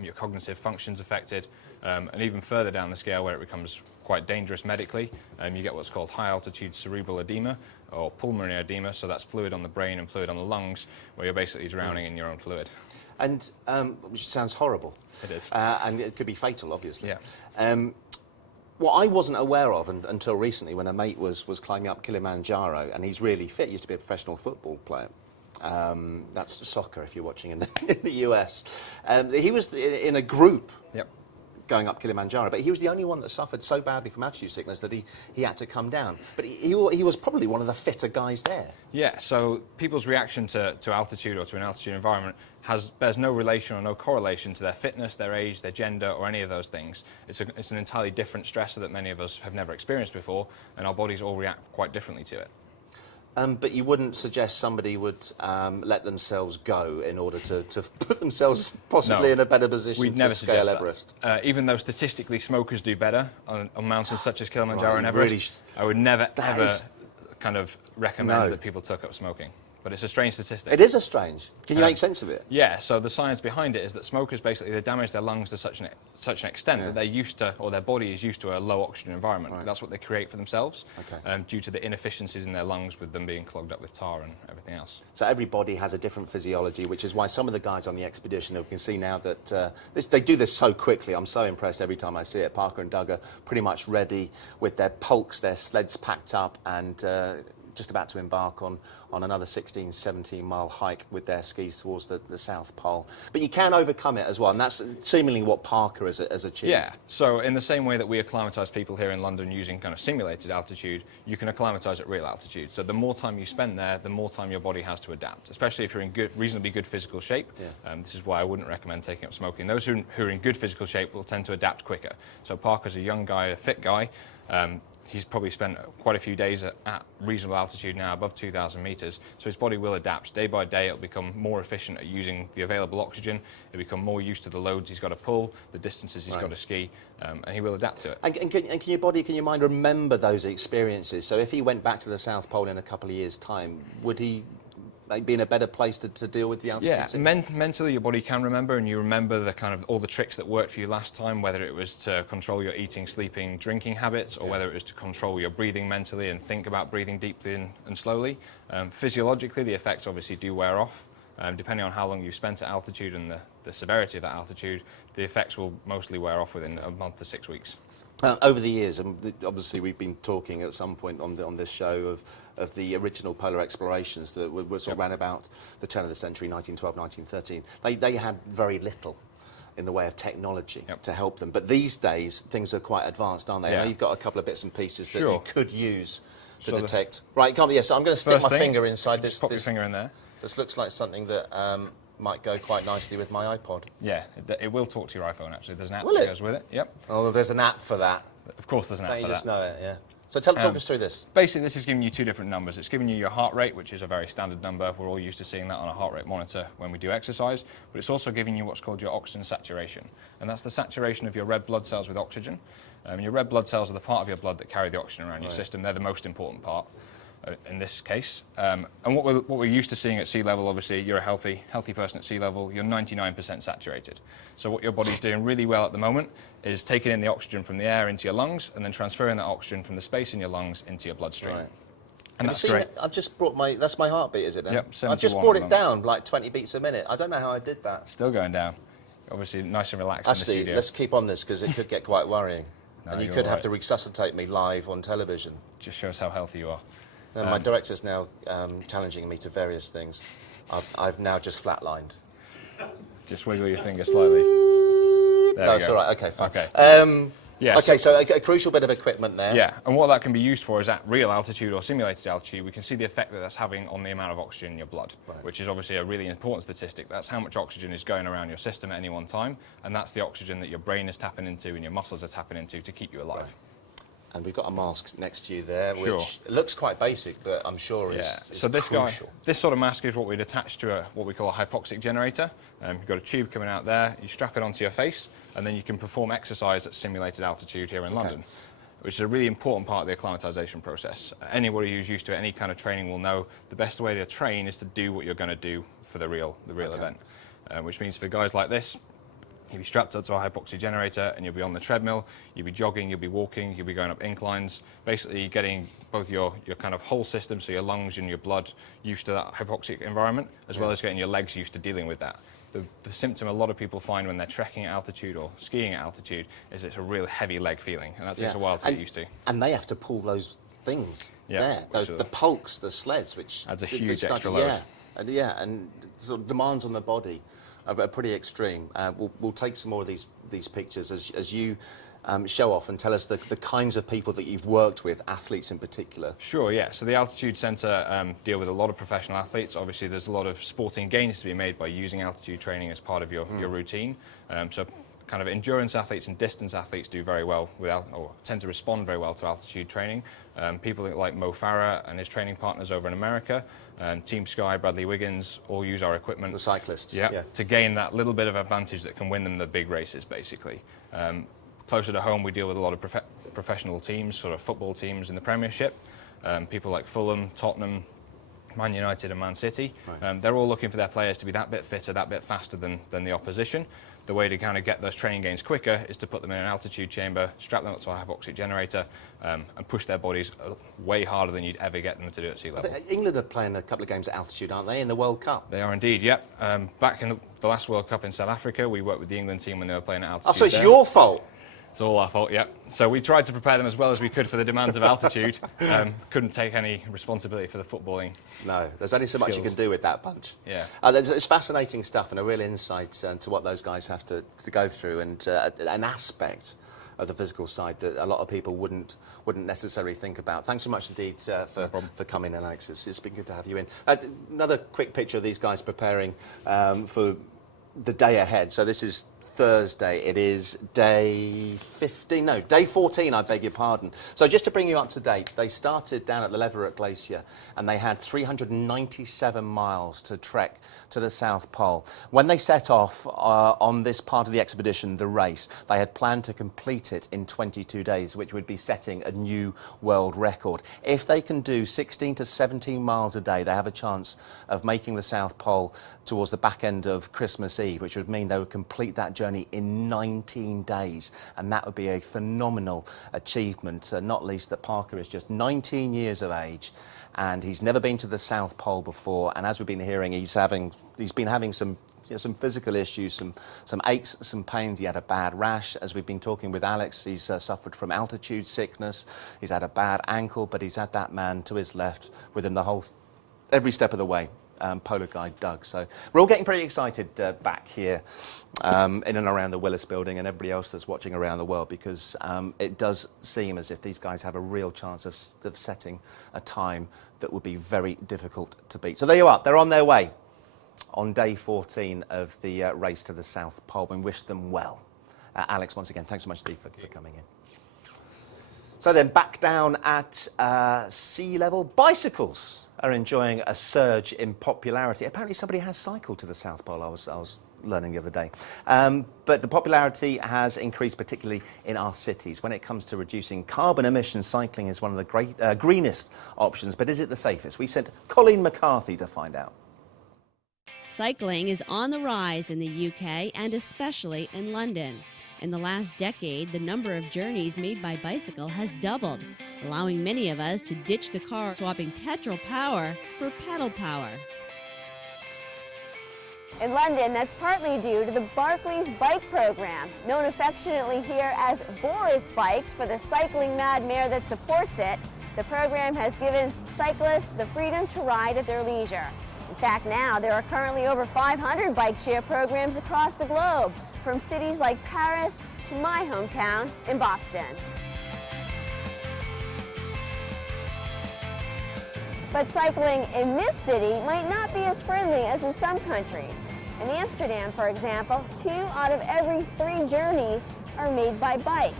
Your cognitive function's affected. And even further down the scale where it becomes quite dangerous medically, you get what's called high altitude cerebral edema or pulmonary edema. So that's fluid on the brain and fluid on the lungs, where you're basically drowning in your own fluid. And which sounds horrible. It is. And it could be fatal, obviously. Yeah. What I wasn't aware of until recently, when a mate was climbing up Kilimanjaro, and he's really fit, used to be a professional football player. That's soccer if you're watching in the US. He was in a group going up Kilimanjaro, but he was the only one that suffered so badly from altitude sickness that he had to come down. But he was probably one of the fitter guys there. Yeah, so people's reaction to altitude or to an altitude environment bears no relation or no correlation to their fitness, their age, their gender, or any of those things. It's an entirely different stressor that many of us have never experienced before, and our bodies all react quite differently to it. But you wouldn't suggest somebody would let themselves go in order to put themselves possibly in a better position to scale Everest? Even though statistically smokers do better on mountains such as Kilimanjaro and Everest, I would never, ever kind of recommend that people took up smoking. But it's a strange statistic. It is a strange. Can you make sense of it? Yeah, so the science behind it is that smokers basically, they damage their lungs to such an extent that they're used to, or their body is used to a low oxygen environment. Right. That's what they create for themselves, due to the inefficiencies in their lungs with them being clogged up with tar and everything else. So every body has a different physiology, which is why some of the guys on the expedition, we can see now that they do this so quickly. I'm so impressed every time I see it. Parker and Doug are pretty much ready with their pulks, their sleds packed up, and just about to embark on another 16, 17-mile hike with their skis towards the South Pole. But you can overcome it as well, and that's seemingly what Parker has achieved. Yeah, so in the same way that we acclimatise people here in London using kind of simulated altitude, you can acclimatise at real altitude. So the more time you spend there, the more time your body has to adapt, especially if you're in reasonably good physical shape. Yeah. This is why I wouldn't recommend taking up smoking. Those who are in good physical shape will tend to adapt quicker. So Parker's a young guy, a fit guy. He's probably spent quite a few days at reasonable altitude now, above 2,000 metres, so his body will adapt. Day by day, it'll become more efficient at using the available oxygen. It'll become more used to the loads he's got to pull, the distances he's got to ski, and he will adapt to it. And can your body, can your mind remember those experiences? So if he went back to the South Pole in a couple of years' time, would he be in a better place to deal with the altitude? Yeah, mentally your body can remember, and you remember the kind of all the tricks that worked for you last time, whether it was to control your eating, sleeping, drinking habits, or whether it was to control your breathing mentally and think about breathing deeply and slowly. Physiologically, the effects obviously do wear off. Depending on how long you've spent at altitude and the severity of that altitude, the effects will mostly wear off within a month to 6 weeks. Over the years, and obviously we've been talking at some point on this show of the original polar explorations that were sort of around about the turn of the century, 1912, 1913. They had very little in the way of technology to help them. But these days, things are quite advanced, aren't they? Yeah. I know you've got a couple of bits and pieces that Sure. you could use to So detect. Right, come, yes, I'm going to stick my finger inside this. Pop your finger in there. This looks like something that might go quite nicely with my iPod. Yeah, it will talk to your iPhone, actually. There's an app Will that it? goes with it. Yep. Oh, there's an app for that. Of course there's an app Don't for you just that. know it, yeah. So talk us through this. Basically, this is giving you two different numbers. It's giving you your heart rate, which is a very standard number. We're all used to seeing that on a heart rate monitor when we do exercise. But it's also giving you what's called your oxygen saturation. And that's the saturation of your red blood cells with oxygen. Your red blood cells are the part of your blood that carry the oxygen around your system. They're the most important part in this case. And what we're used to seeing at sea level, obviously, you're a healthy person at sea level, you're 99% saturated. So what your body's doing really well at the moment is taking in the oxygen from the air into your lungs and then transferring that oxygen from the space in your lungs into your bloodstream. Right. And Have that's you seen great. it? I've just brought that's my heartbeat, is it? Now? Yep, I've just 71 brought at it the down like 20 beats a minute. I don't know how I did that. Still going down. Obviously, nice and relaxed in the Actually, studio. let's keep on this because it could get quite worrying. No, and you you're could have right. to resuscitate me live on television. Just shows how healthy you are. And my director's now challenging me to various things. I've now just flatlined. Just wiggle your finger slightly. There No, we it's go. all right. Okay, fine. Okay. Yeah, okay, so a crucial bit of equipment there. Yeah, and what that can be used for is at real altitude or simulated altitude, we can see the effect that that's having on the amount of oxygen in your blood, which is obviously a really important statistic. That's how much oxygen is going around your system at any one time, and that's the oxygen that your brain is tapping into and your muscles are tapping into to keep you alive. Right. And we've got a mask next to you there, Sure. which looks quite basic, but I'm sure is So this crucial. this sort of mask is what we'd attach to what we call a hypoxic generator. You've got a tube coming out there, you strap it onto your face, and then you can perform exercise at simulated altitude here in London, which is a really important part of the acclimatization process. Anybody who's used to any kind of training will know the best way to train is to do what you're going to do for the real event, which means for guys like this, you'll be strapped up to a hypoxia generator and you'll be on the treadmill, you'll be jogging, you'll be walking, you'll be going up inclines, basically getting both your kind of whole system, so your lungs and your blood, used to that hypoxic environment, as well as getting your legs used to dealing with that. The symptom a lot of people find when they're trekking at altitude or skiing at altitude is it's a real heavy leg feeling, and that takes a while to get used to. And they have to pull those things Yeah, there, the pulks, the sleds, which adds a which huge start extra to- load. and sort of demands on the body are pretty extreme. We'll take some more of these pictures as you show off and tell us the kinds of people that you've worked with, athletes in particular. Sure, yeah. So the Altitude Centre deal with a lot of professional athletes. Obviously, there's a lot of sporting gains to be made by using altitude training as part of your routine. So kind of endurance athletes and distance athletes do very well or tend to respond very well to altitude training. People like Mo Farah and his training partners over in America, Team Sky, Bradley Wiggins, all use our equipment. The cyclists. Yeah, to gain that little bit of advantage that can win them the big races, basically. Closer to home, we deal with a lot of professional teams, sort of football teams in the Premiership. People like Fulham, Tottenham, Man United and Man City. They're all looking for their players to be that bit fitter, that bit faster than the opposition. The way to kind of get those training gains quicker is to put them in an altitude chamber, strap them up to a hypoxic generator, and push their bodies way harder than you'd ever get them to do at sea level. England are playing a couple of games at altitude, aren't they, in the World Cup? They are indeed, yep. Back in the last World Cup in South Africa, we worked with the England team when they were playing at altitude. Oh, so it's your fault? It's all our fault, yeah. So we tried to prepare them as well as we could for the demands of altitude. Couldn't take any responsibility for the footballing. No, there's only so much you skills. can do with that bunch. Yeah. It's fascinating stuff and a real insight into what those guys have to go through, and an aspect of the physical side that a lot of people wouldn't necessarily think about. Thanks so much indeed for coming in, Alex. It's been good to have you in. Another quick picture of these guys preparing for the day ahead. So this is Thursday. It is day 15, no, day 14, I beg your pardon. So just to bring you up to date, they started down at the Leverett Glacier and they had 397 miles to trek to the South Pole. When they set off on this part of the expedition, the race, they had planned to complete it in 22 days, which would be setting a new world record. If they can do 16 to 17 miles a day, they have a chance of making the South Pole towards the back end of Christmas Eve, which would mean they would complete that journey in 19 days. And that would be a phenomenal achievement, not least that Parker is just 19 years of age and he's never been to the South Pole before. And as we've been hearing, he's been having some physical issues, some aches, some pains. He had a bad rash. As we've been talking with Alex, he's suffered from altitude sickness. He's had a bad ankle, but he's had that man to his left with him every step of the way. Polar guide Doug. So we're all getting pretty excited back here in and around the Willis building, and everybody else that's watching around the world, because it does seem as if these guys have a real chance of setting a time that would be very difficult to beat. So there you are. They're on their way on day 14 of the race to the South Pole, and wish them well. Alex, once again, thanks so much, Steve, for coming in. So then, back down at sea level, bicycles are enjoying a surge in popularity. Apparently somebody has cycled to the South Pole, I was learning the other day. But the popularity has increased, particularly in our cities. When it comes to reducing carbon emissions, cycling is one of the greenest options. But is it the safest? We sent Colleen McCarthy to find out. Cycling is on the rise in the UK and especially in London. In the last decade, the number of journeys made by bicycle has doubled, allowing many of us to ditch the car, swapping petrol power for pedal power. In London, that's partly due to the Barclays Bike Program, known affectionately here as Boris Bikes for the cycling mad mare that supports it. The program has given cyclists the freedom to ride at their leisure. In fact, now there are currently over 500 bike share programs across the globe, from cities like Paris to my hometown in Boston. But cycling in this city might not be as friendly as in some countries. In Amsterdam, for example, 2 out of every 3 journeys are made by bike,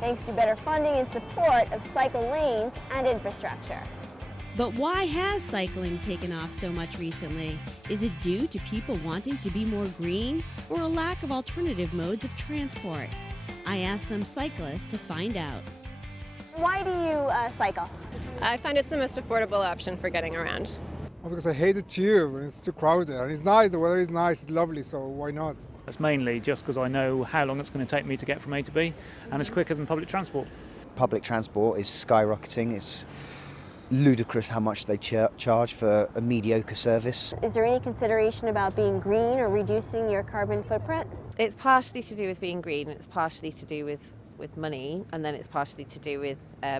thanks to better funding and support of cycle lanes and infrastructure. But why has cycling taken off so much recently? Is it due to people wanting to be more green, or a lack of alternative modes of transport? I asked some cyclists to find out. Why do you cycle? I find it's the most affordable option for getting around. Well, because I hate the tube, it's too crowded. And it's nice, the weather is nice, it's lovely, so why not? That's mainly just because I know how long it's going to take me to get from A to B, and it's quicker than public transport. Public transport is skyrocketing. It's ludicrous how much they charge for a mediocre service. Is there any consideration about being green or reducing your carbon footprint? It's partially to do with being green, it's partially to do with money, and then it's partially to do with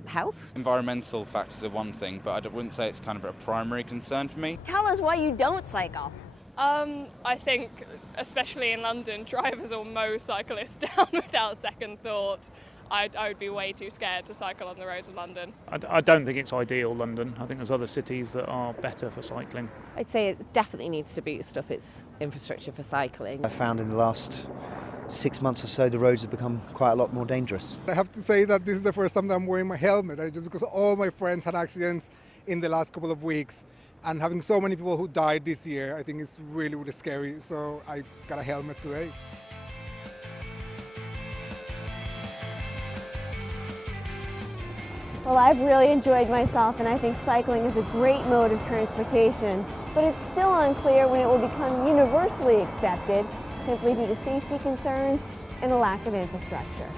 health. Environmental factors are one thing, but I wouldn't say it's kind of a primary concern for me. Tell us why you don't cycle. I think, especially in London, drivers will mow cyclists down without second thought. I would be way too scared to cycle on the roads of London. I don't think it's ideal, London. I think there's other cities that are better for cycling. I'd say it definitely needs to boost up its infrastructure for cycling. I found in the last 6 months or so the roads have become quite a lot more dangerous. I have to say that this is the first time that I'm wearing my helmet, just because all my friends had accidents in the last couple of weeks. And having so many people who died this year, I think it's really, really scary. So I got a helmet today. Well, I've really enjoyed myself, and I think cycling is a great mode of transportation, but it's still unclear when it will become universally accepted, simply due to safety concerns and a lack of infrastructure.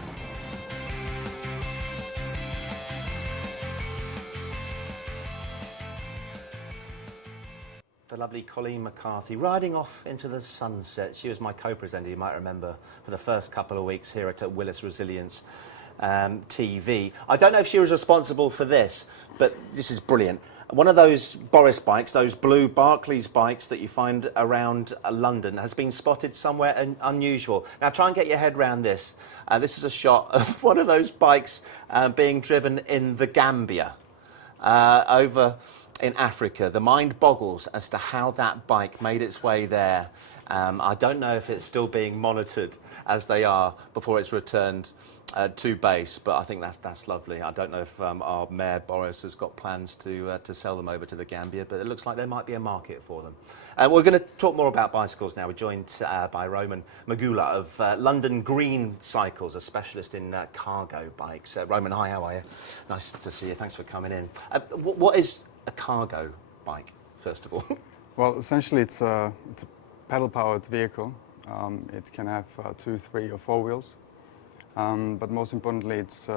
The lovely Colleen McCarthy riding off into the sunset. She was my co-presenter, you might remember, for the first couple of weeks here at Willis Resilience TV. I don't know if she was responsible for this, but this is brilliant. One of those Boris bikes, those blue Barclays bikes that you find around London, has been spotted somewhere unusual. Now try and get your head around this. This is a shot of one of those bikes being driven in the Gambia, over in Africa. The mind boggles as to how that bike made its way there. I don't know if it's still being monitored as they are before it's returned to base, but I think that's lovely. I don't know if our Mayor Boris has got plans to sell them over to the Gambia, but it looks like there might be a market for them. We're going to talk more about bicycles now. We're joined by Roman Magula of London Green Cycles, a specialist in cargo bikes. Roman, hi, how are you? Nice to see you. Thanks for coming in. What is a cargo bike, first of all? Well, essentially it's a pedal-powered vehicle. It can have 2, 3 or 4 wheels. But most importantly, it's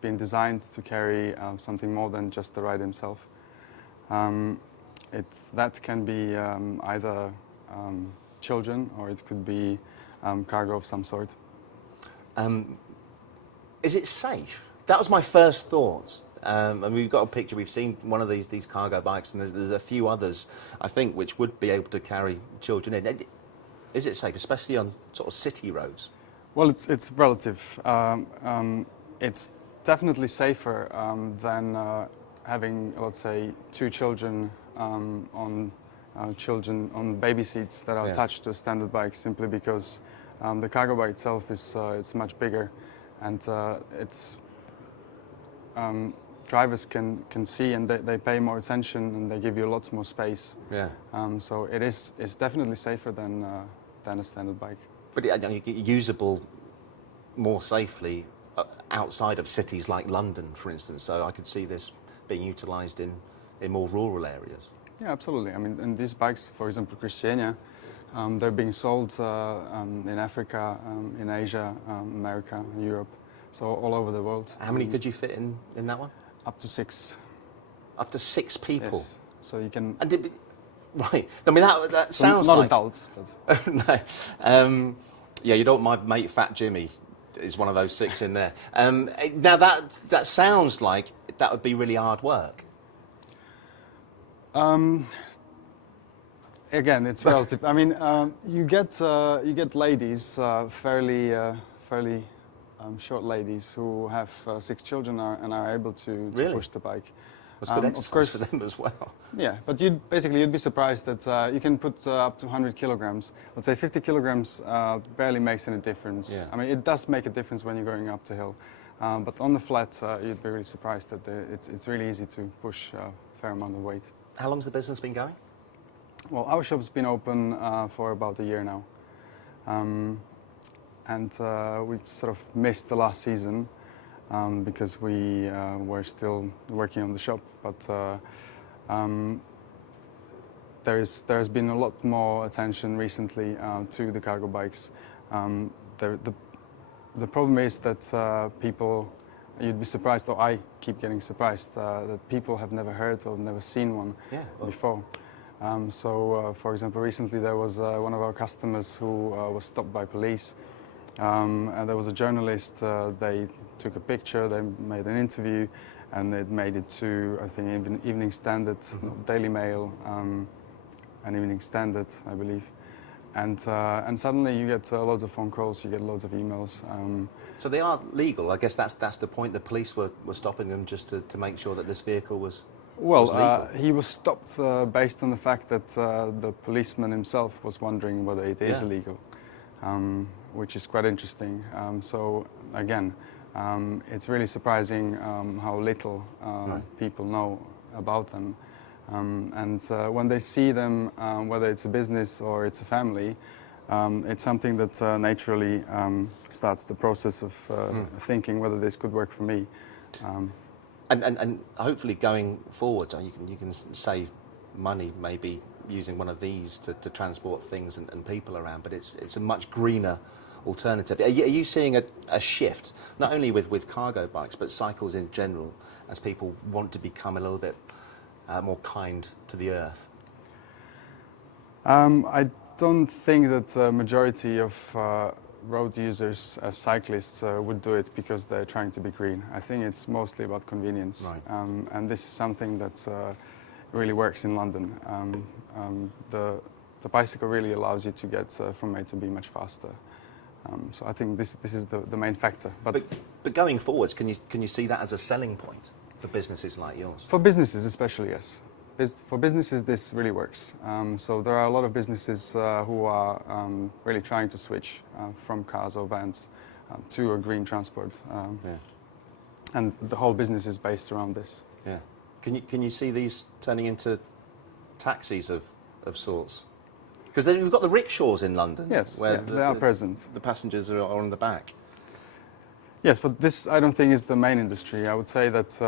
been designed to carry something more than just the rider himself. That can be either children, or it could be cargo of some sort. Is it safe? That was my first thought. And we've got a picture, we've seen one of these cargo bikes, and there's a few others, I think, which would be able to carry children in. Is it safe, especially on sort of city roads? Well, it's relative. It's definitely safer than having, let's say, 2 children on baby seats that are attached to a standard bike, simply because the cargo bike itself is it's much bigger, and drivers can see, and they pay more attention, and they give you lots more space. Yeah. So it's definitely safer than a standard bike. But usable more safely outside of cities like London, for instance. So I could see this being utilised in more rural areas. Yeah, absolutely. I mean, and these bikes, for example, Christiania, they're being sold in Africa, in Asia, America, Europe, so all over the world. How many could you fit in that one? Up to 6. Up to 6 people? Yes. So you can... Right. I mean, that sounds not like... adults, but... No. Yeah, you don't mind mate Fat Jimmy is one of those 6 in there. Now, that sounds like that would be really hard work. Again, it's relative. I mean, you get ladies, fairly short ladies, who have 6 children and are able to push the bike. That's good exercise, of course, for them as well. Yeah, but you'd be surprised that you can put up to 100 kilograms. Let's say 50 kilograms barely makes any difference. Yeah. I mean, it does make a difference when you're going up the hill. But on the flat, you'd be really surprised that it's really easy to push a fair amount of weight. How long's the business been going? Well, our shop's been open for about a year now. And we sort of missed the last season because we were still working on the shop. But there's been a lot more attention recently to the cargo bikes. The problem is that people, you'd be surprised, or I keep getting surprised, that people have never heard or never seen one before. For example, recently there was one of our customers who was stopped by police, and there was a journalist. They took a picture, they made an interview, and it made it to, I think, Evening Standard, Daily Mail, and Evening Standard, I believe. And suddenly you get loads of phone calls, you get loads of emails. So they are legal. I guess that's the point. The police were stopping them just to make sure that this vehicle was. Well, he was stopped based on the fact that the policeman himself was wondering whether it is illegal, which is quite interesting. So again, it's really surprising how little people know about them. And when they see them, whether it's a business or it's a family, it's something that naturally starts the process of thinking whether this could work for me. And hopefully going forward, you can save money maybe using one of these to transport things and people around, but it's a much greener alternative. Are you seeing a shift, not only with cargo bikes, but cycles in general, as people want to become a little bit more kind to the earth? I don't think that the majority of road users as cyclists would do it because they're trying to be green. I think it's mostly about convenience. Right. And this is something that really works in London. The bicycle really allows you to get from A to B much faster. So I think this is the main factor. But going forwards, can you see that as a selling point for businesses like yours? For businesses especially, yes. For businesses, this really works. So there are a lot of businesses who are really trying to switch from cars or vans to a green transport. And the whole business is based around this. Yeah. Can you see these turning into taxis of sorts? Because we've got the rickshaws in London. Yes, where they are present. The passengers are on the back. Yes, but this I don't think is the main industry. I would say that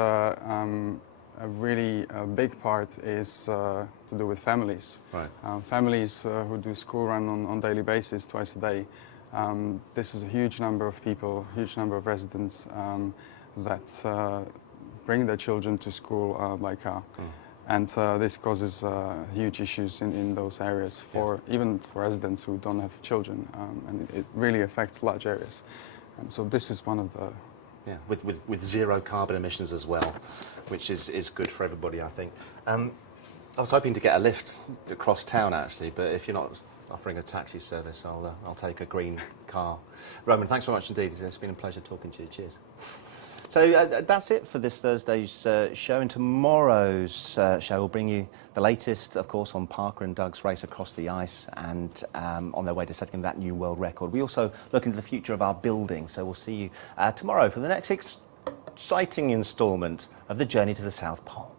a really big part is to do with families. Right. Families who do school run on daily basis, twice a day. This is a huge number of people, huge number of residents that bring their children to school by car. And this causes huge issues in those areas, even for residents who don't have children, and it really affects large areas. And so this is one of the... Yeah, with zero carbon emissions as well, which is good for everybody, I think. I was hoping to get a lift across town, actually, but if you're not offering a taxi service, I'll take a green car. Roman, thanks so much indeed. It's been a pleasure talking to you. Cheers. So that's it for this Thursday's show, and tomorrow's show will bring you the latest, of course, on Parker and Doug's race across the ice and on their way to setting that new world record. We also look into the future of our building, so we'll see you tomorrow for the next exciting instalment of the Journey to the South Pole.